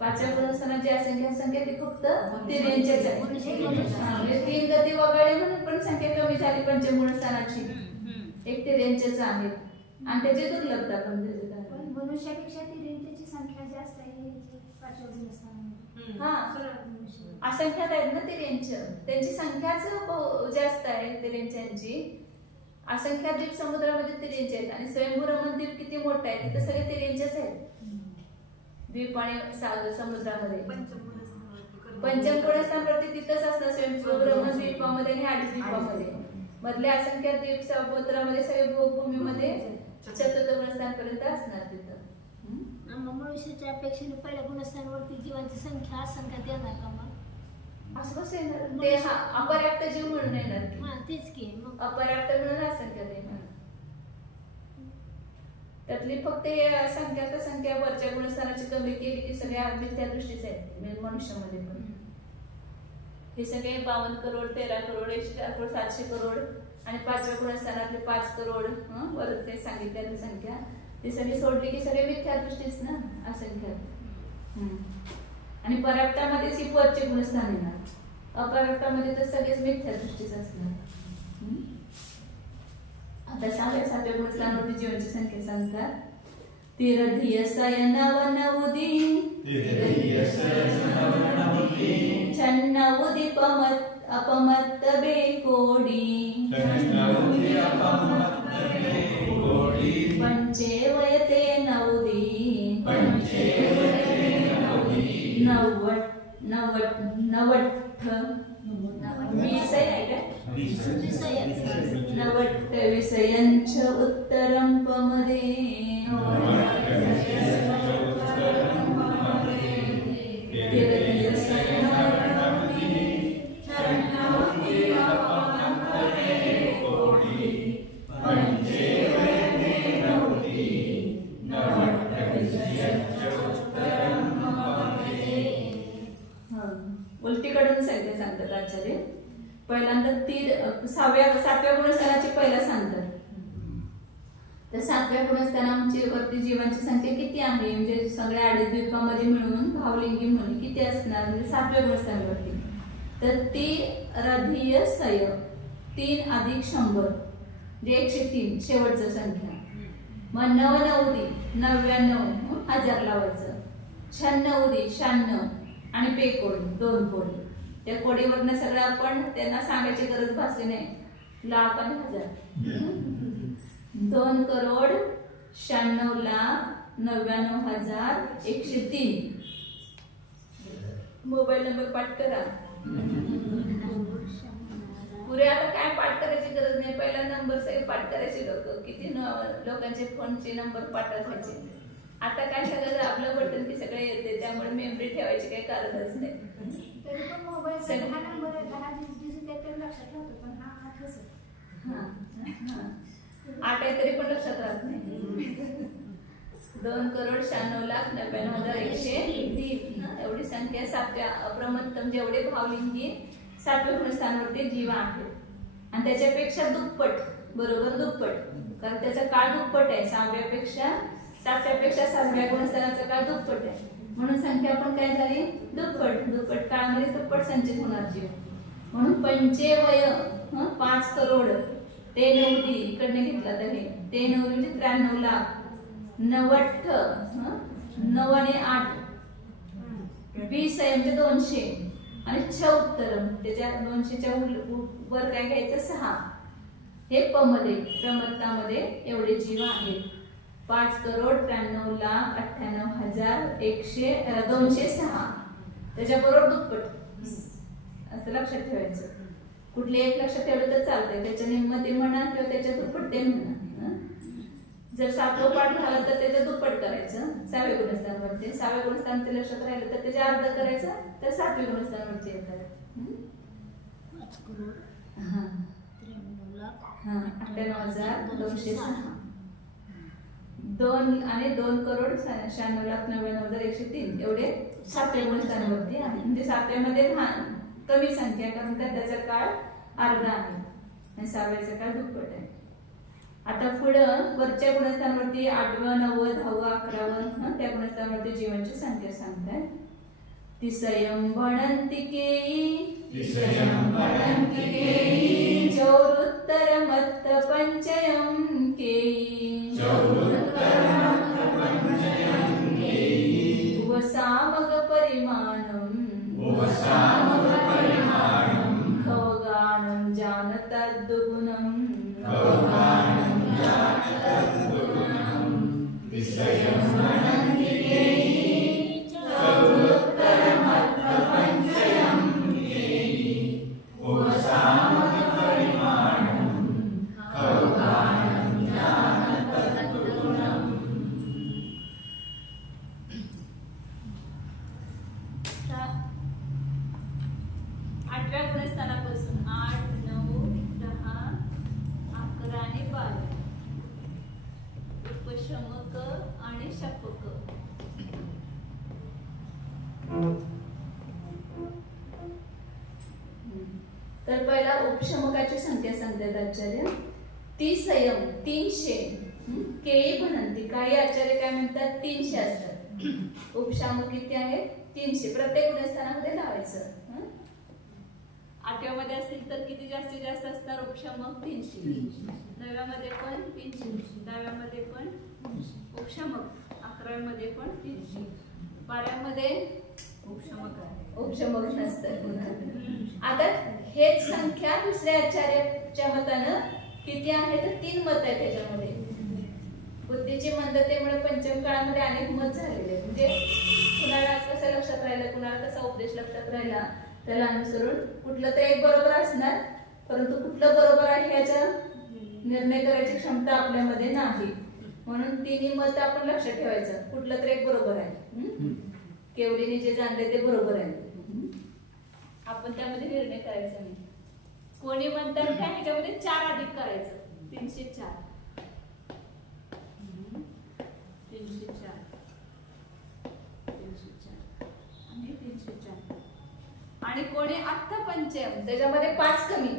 5व्या गुणस्थानात जी संख्या ती फक्त तिर्यांच्याच आहे. म्हणजे 3 गती वगळले म्हणून पण संख्या कमी झाली पंचगुणस्थानाची, एक तिर्यांच्याच आहे. आणि त्याची दुर्लभता पण त्याची मनुष्यापेक्षा तिर्यंची संख्या जास्त आहे 5व्या गुणस्थानामध्ये. असंख्यात आहेत ना तिर्यंच्या, त्यांची संख्याच जास्त आहे तिर्यंच्यांची. असंख्यात द्वीप समुद्रामध्ये तिर्यंचे आहेत, आणि स्वयंभू रमण द्वीप किती मोठा आहे, तिथे सगळे तिर्यंचेच आहेत. द्वीप आणि सागर समुद्रामध्ये पंचम गुणस्थानावरती तिथंच असतं, स्वयंभू रमण द्वीपामध्ये आणि 2.5 द्वीपामध्ये. मधले असंख्यात द्वीप समुद्रामध्ये सगळे भूमीमध्ये चतुर्थ गुणस्थानापर्यंत असणार तिथं. मनुष्याच्या अपेक्षेने पहिल्या गुणस्थानावरती जीवांची संख्या असंख्यात येणार का? मग असं कसं येणार? ते अपर्याप्त जीव म्हणून येणार, तेच की. मग अपर्याप्त म्हणून असंख्यात येणार. त्यातली फक्त संख्या तर संख्या वरच्या गुणस्थानाची कमी केली की सगळ्या मिथ्या दृष्टीच आहेत मनुष्यामध्ये पण. हे सगळे 52 करोड 13 करोड 104 करोड 700 करोड आणि 5व्या गुणस्थानातले 5 करोड वरच ते सांगितल्याची संख्या ती सगळी सोडली की सगळे मिथ्या दृष्टीच ना असंख्या. आणि पराक्तामध्येच ही वरचे गुणस्थान येणार, अपराक्तामध्ये तर सगळेच मिथ्या दृष्टीच असणार. आता 7व्या गुणस्थानावरती जीवांची संख्या सांगतात. तिरधियसय नवनवुदी छन्नवुदी अपमत्त बेकोडी पंचेवयते नवुदी नवट्ठ विषय आहे का? नवट्ठ विषयांच उत्तरं पमदे उलटीकडून संख्या सांगतात आचार्य. पहिल्यांदा 7व्या गुणस्थानाची पहिला सांगतात. तर 7व्या गुणस्थानाची वरती जीवांची संख्या किती आहे म्हणजे सगळ्या आडीद्वीपामध्ये मिळून भावलिंगी म्हणे किती असणार म्हणजे 7व्या गुणस्थानावरती. तर तिरधियसय 3 अधिक 100 म्हणजे 103 शेवटचं संख्या. मग नवनवुदी 99,000 लावायचं. छन्नवुदी 96 आणि पेकोडी 2 कोडी. त्या कोडीवरनं सगळं आपण त्यांना सांगायची गरज भासली नाही. लाख आणि हजार 2,96,99,103. मोबाईल नंबर पाठ करा. पुरे आता काय पाठ करायची गरज नाही. पहिला नंबर सगळे पाठ करायचे लोक. किती लोकांचे फोनचे नंबर पाठ असायचे. आता काय सगळं आपलं बटन की सगळे येते त्यामुळे मेमरी ठेवायची काही कारणच नाही. तरी पण मोबाईल हा नंबर आहे 10 डिजिट आहे तर लक्षात ठेवतो पण हा 8च आहे. 8 आहे तरी पण लक्षात राहत नाही. 2,96,99,103 एवढी संख्या 7व्या अप्रमत्तम जेवढे भावलिंगी 7व्या गुणस्थानावरती जीव आहेत. आणि त्याच्यापेक्षा दुप्पट बरोबर दुप्पट कारण त्याचा काळ दुप्पट आहे. 7व्यापेक्षा 7व्या गुणस्थानाचा काळ दुप्पट आहे. म्हणून संख्या पण काय झाली दुप्पट काळामध्ये दुप्पट संचित होणार जीव. म्हणून पंचेवय 5 करोड ते नवदी इकडने घेतला तर हे ते नवदी म्हणजे 93 लाख. नवट्ठ 9 आणि 8 20 म्हणजे 200 आणि 6 उत्तरम त्याच्या 200च्या वर काय घ्यायचं 6. हे पमध्ये प्रमत्तामध्ये एवढे जीव आहेत. 5,93,98,206 त्याच्याबरोबर दुप्पट असं लक्षात ठेवायचं. कुठले एक लक्षात ठेवलं तर चालतंय. त्याच्या निम्मते म्हणा किंवा त्याच्या दुप्पट ते म्हणा. जर 7वं पाठ झालं तर त्याचं दुप्पट करायचं 6व्या गुणस्थानावरती. 6व्या गुणस्थान ते लक्षात राहिलं तर त्याचे अर्ध करायचं तर 7व्या गुणस्थानावरती येतात. 5 करोड 98,206 2 आणि 2,96,99,103 एवढे 7व्या गुणस्थानावरती आहे. म्हणजे 7व्यामध्ये कमी संख्या कारण का त्याचा काळ अर्धा आहे आणि 6व्याचा काळ दुप्पट आहे. आता पुढं वरच्या गुणस्थानावरती 8वं 9वं 10वं 11वं त्या गुणस्थानावरती जीवांची संख्या सांगतात. तिसयं भणन्तिकेयी चौरुत्तरमत्त पंचयं केयी उपसामग परिमाणं खवगानं जानतद्दुगुणं उपशमक आणि शपक. तर पहिला उपशमकाची संख्या सांगतात आचार्य. ती संयम 300. केळी म्हणती काही आचार्य काय म्हणतात 300 असतात. उपशामक किती आहेत 300. प्रत्येक गुणस्थानामध्ये लावायचं. 8व्या मध्ये असतील तर किती जास्तीत जास्त असतात उपशमक 300. 9व्या मध्ये पण 300. 10व्या मध्ये पण उपशमक. 11व्या मध्ये पण 300. 12व्या मध्ये उपशमक नसतात. आता हेच संख्या दुसऱ्या आचार्याच्या मतानं किती आहे तर 3 मत आहे त्याच्यामध्ये. बुद्धीची मंदतेमुळे पंचम काळामध्ये अनेक मत झालेले. म्हणजे कुणाला कसं लक्षात राहिलं, कुणाला कसा उपदेश लक्षात राहिला त्याला अनुसरून कुठलं तर एक बरोबर असणार, परंतु कुठलं बरोबर आहे याचा निर्णय करायची क्षमता आपल्यामध्ये नाही. म्हणून तिन्ही मत आपण लक्षात ठेवायचं. कुठलं तर एक बरोबर आहे. केवढीने जे जाणले ते बरोबर आहे. आपण त्यामध्ये निर्णय करायचा नाही. कोणी म्हणतात काय ह्याच्यामध्ये 4 अधिक करायचं. 304 आणि 304. आणि कोणी आत्ता पंचम त्याच्यामध्ये 5 कमी.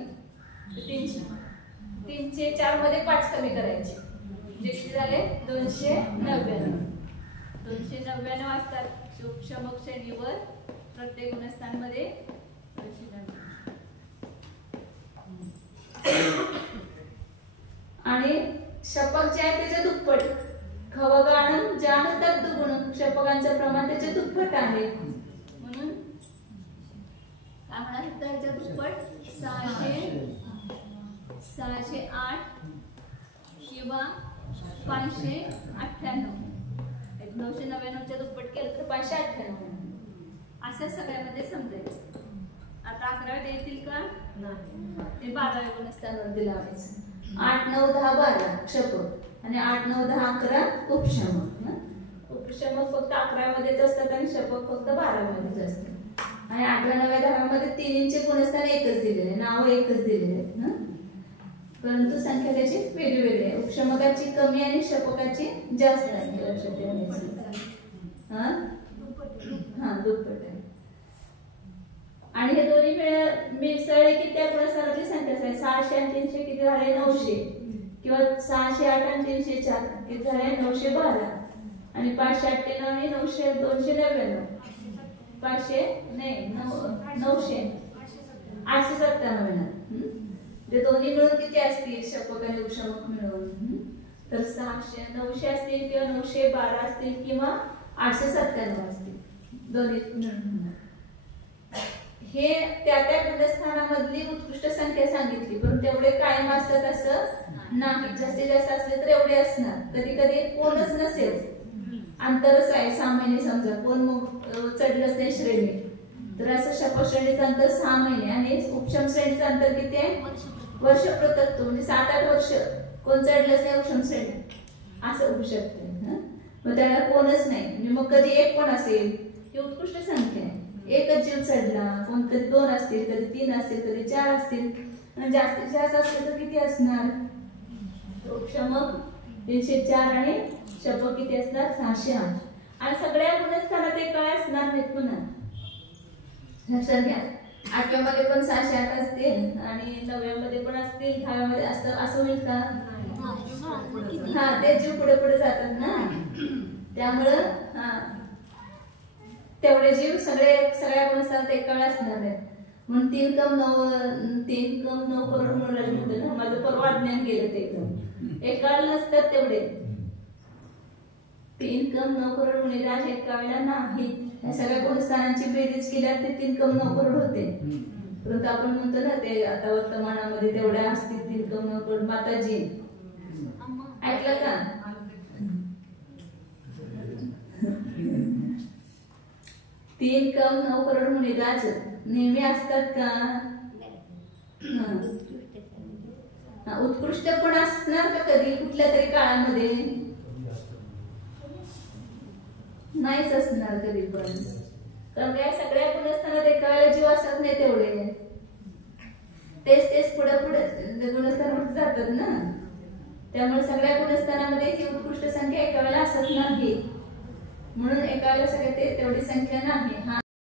304 मध्ये 5 कमी करायचे. जे किती झाले 299. 299 असतात. उपशमक श्रेणीवर प्रत्येक गुणस्थानमध्ये 299. आणि शपक जे आहे त्याचे दुप्पट. खवगाणं जाण तद्दुगुण. शपकांचं प्रमाण त्याचे दुप्पट आहे. म्हणून काय म्हणाल त्याच्या दुप्पट 608 किंवा 598. 999च्या दुप्पट केलं तर 598. असं सगळ्यामध्ये समजायचं. आता 11व्या येतील का ते 12व्या गुणस्थानावरती लावायचं. 8, 9, 10, 12 शपक आणि 8, 9, 10, 11 उपशमक. उपशमक फक्त 11व्या मध्येच असतात आणि शपक फक्त 12व्या मध्येच असतात. आणि 8व्या 9व्या 10व्या मध्ये तिन्हींचे गुणस्थान एकच दिलेले, नाव एकच दिलेले आहेत. परंतु संख्या त्याची वेगळी आहे. उपशमकाची कमी आणि शपकाची जास्त आहे. लक्षात ठेवायचं. दुप्पट आहे. आणि हे दोन्ही मिसळले की त्या गुणस्थानाची संख्या आहे. 600 आणि 300 किती झाले 900. किंवा 608 आणि 304 किती झाले 912. आणि 598 आणि 299. 897. ते दोन्ही मिळून किती असतील शपक आणि उपशमक मिळून तर 900 असतील किंवा 912 असतील किंवा 897 असतील. दोन्ही मिळून हे त्या त्या गुणस्थानामधली उत्कृष्ट संख्या सांगितली. पण तेवढे कायम असतात असं नाही. जास्तीत जास्त असले तर एवढे असणार. कधी कधी कोणच नसेल, अंतरच आहे 6 महिने. समजा कोण चढलंच नाही श्रेणी तर असं शपथ श्रेणीचं अंतर 6 महिने आणि उपशम श्रेणीचं अंतर किती आहे वर्ष प्रतत्व. म्हणजे 7-8 वर्ष कोण चढलंच नाही उपशम श्रेणी असं होऊ शकते. मग त्याला कोणच नाही म्हणजे मग कधी एक पण असेल ही उत्कृष्ट संख्या आहे. एकच जीव चढला, कोण कधी 2 असतील, कधी 3 असतील, कधी 4 असतील. आणि जास्तीत जास्त असले तर किती असणार उपशमक 304 आणि शपक किती असणार 608. आणि सगळ्या गुणस्थानात एक काय असणार नाहीत पुन्हा. लक्षात घ्या. 8व्या मध्ये पण 608 असतील आणि 9व्या मध्ये पण असतील, 10व्या मध्ये असं होईल का. ते जीव पुढे पुढे जातात ना. त्यामुळं तेवढे जीव सगळ्या गुणस्थानात एक काळ असणार आहेत. म्हणून 3 कम 9 करोड म्हणून ना माझं परवा ज्ञान गेलं ते एकदम. एक काळ नसतात तेवढे. 3 कम 9 करोड मुनिराज एका वेळेला नाही. या सगळ्या गुणस्थानांची बेरीज केल्यावर ते 3 कम 9 करोड होते. परंतु आपण म्हणतो ना ते आता वर्तमानामध्ये तेवढ्या असतील 3 कम 9 करोड. माताजी ऐकलं का. 3 कम 9 करोड मुनिराज नेहमी असतात का. उत्कृष्ट पण असणार का कधी कुठल्या तरी काळामध्ये नाहीच असणार कधी पण. कारण या सगळ्या गुणस्थानात एका वेळेला जीव असत नाही तेवढे. तेच पुढे पुढे गुणस्थानावर जातात ना. त्यामुळे सगळ्या गुणस्थानामध्ये ही उत्कृष्ट संख्या एका वेळेला असत नाही, म्हणून एका वेळेला सगळे ते तेवढी संख्या नाही.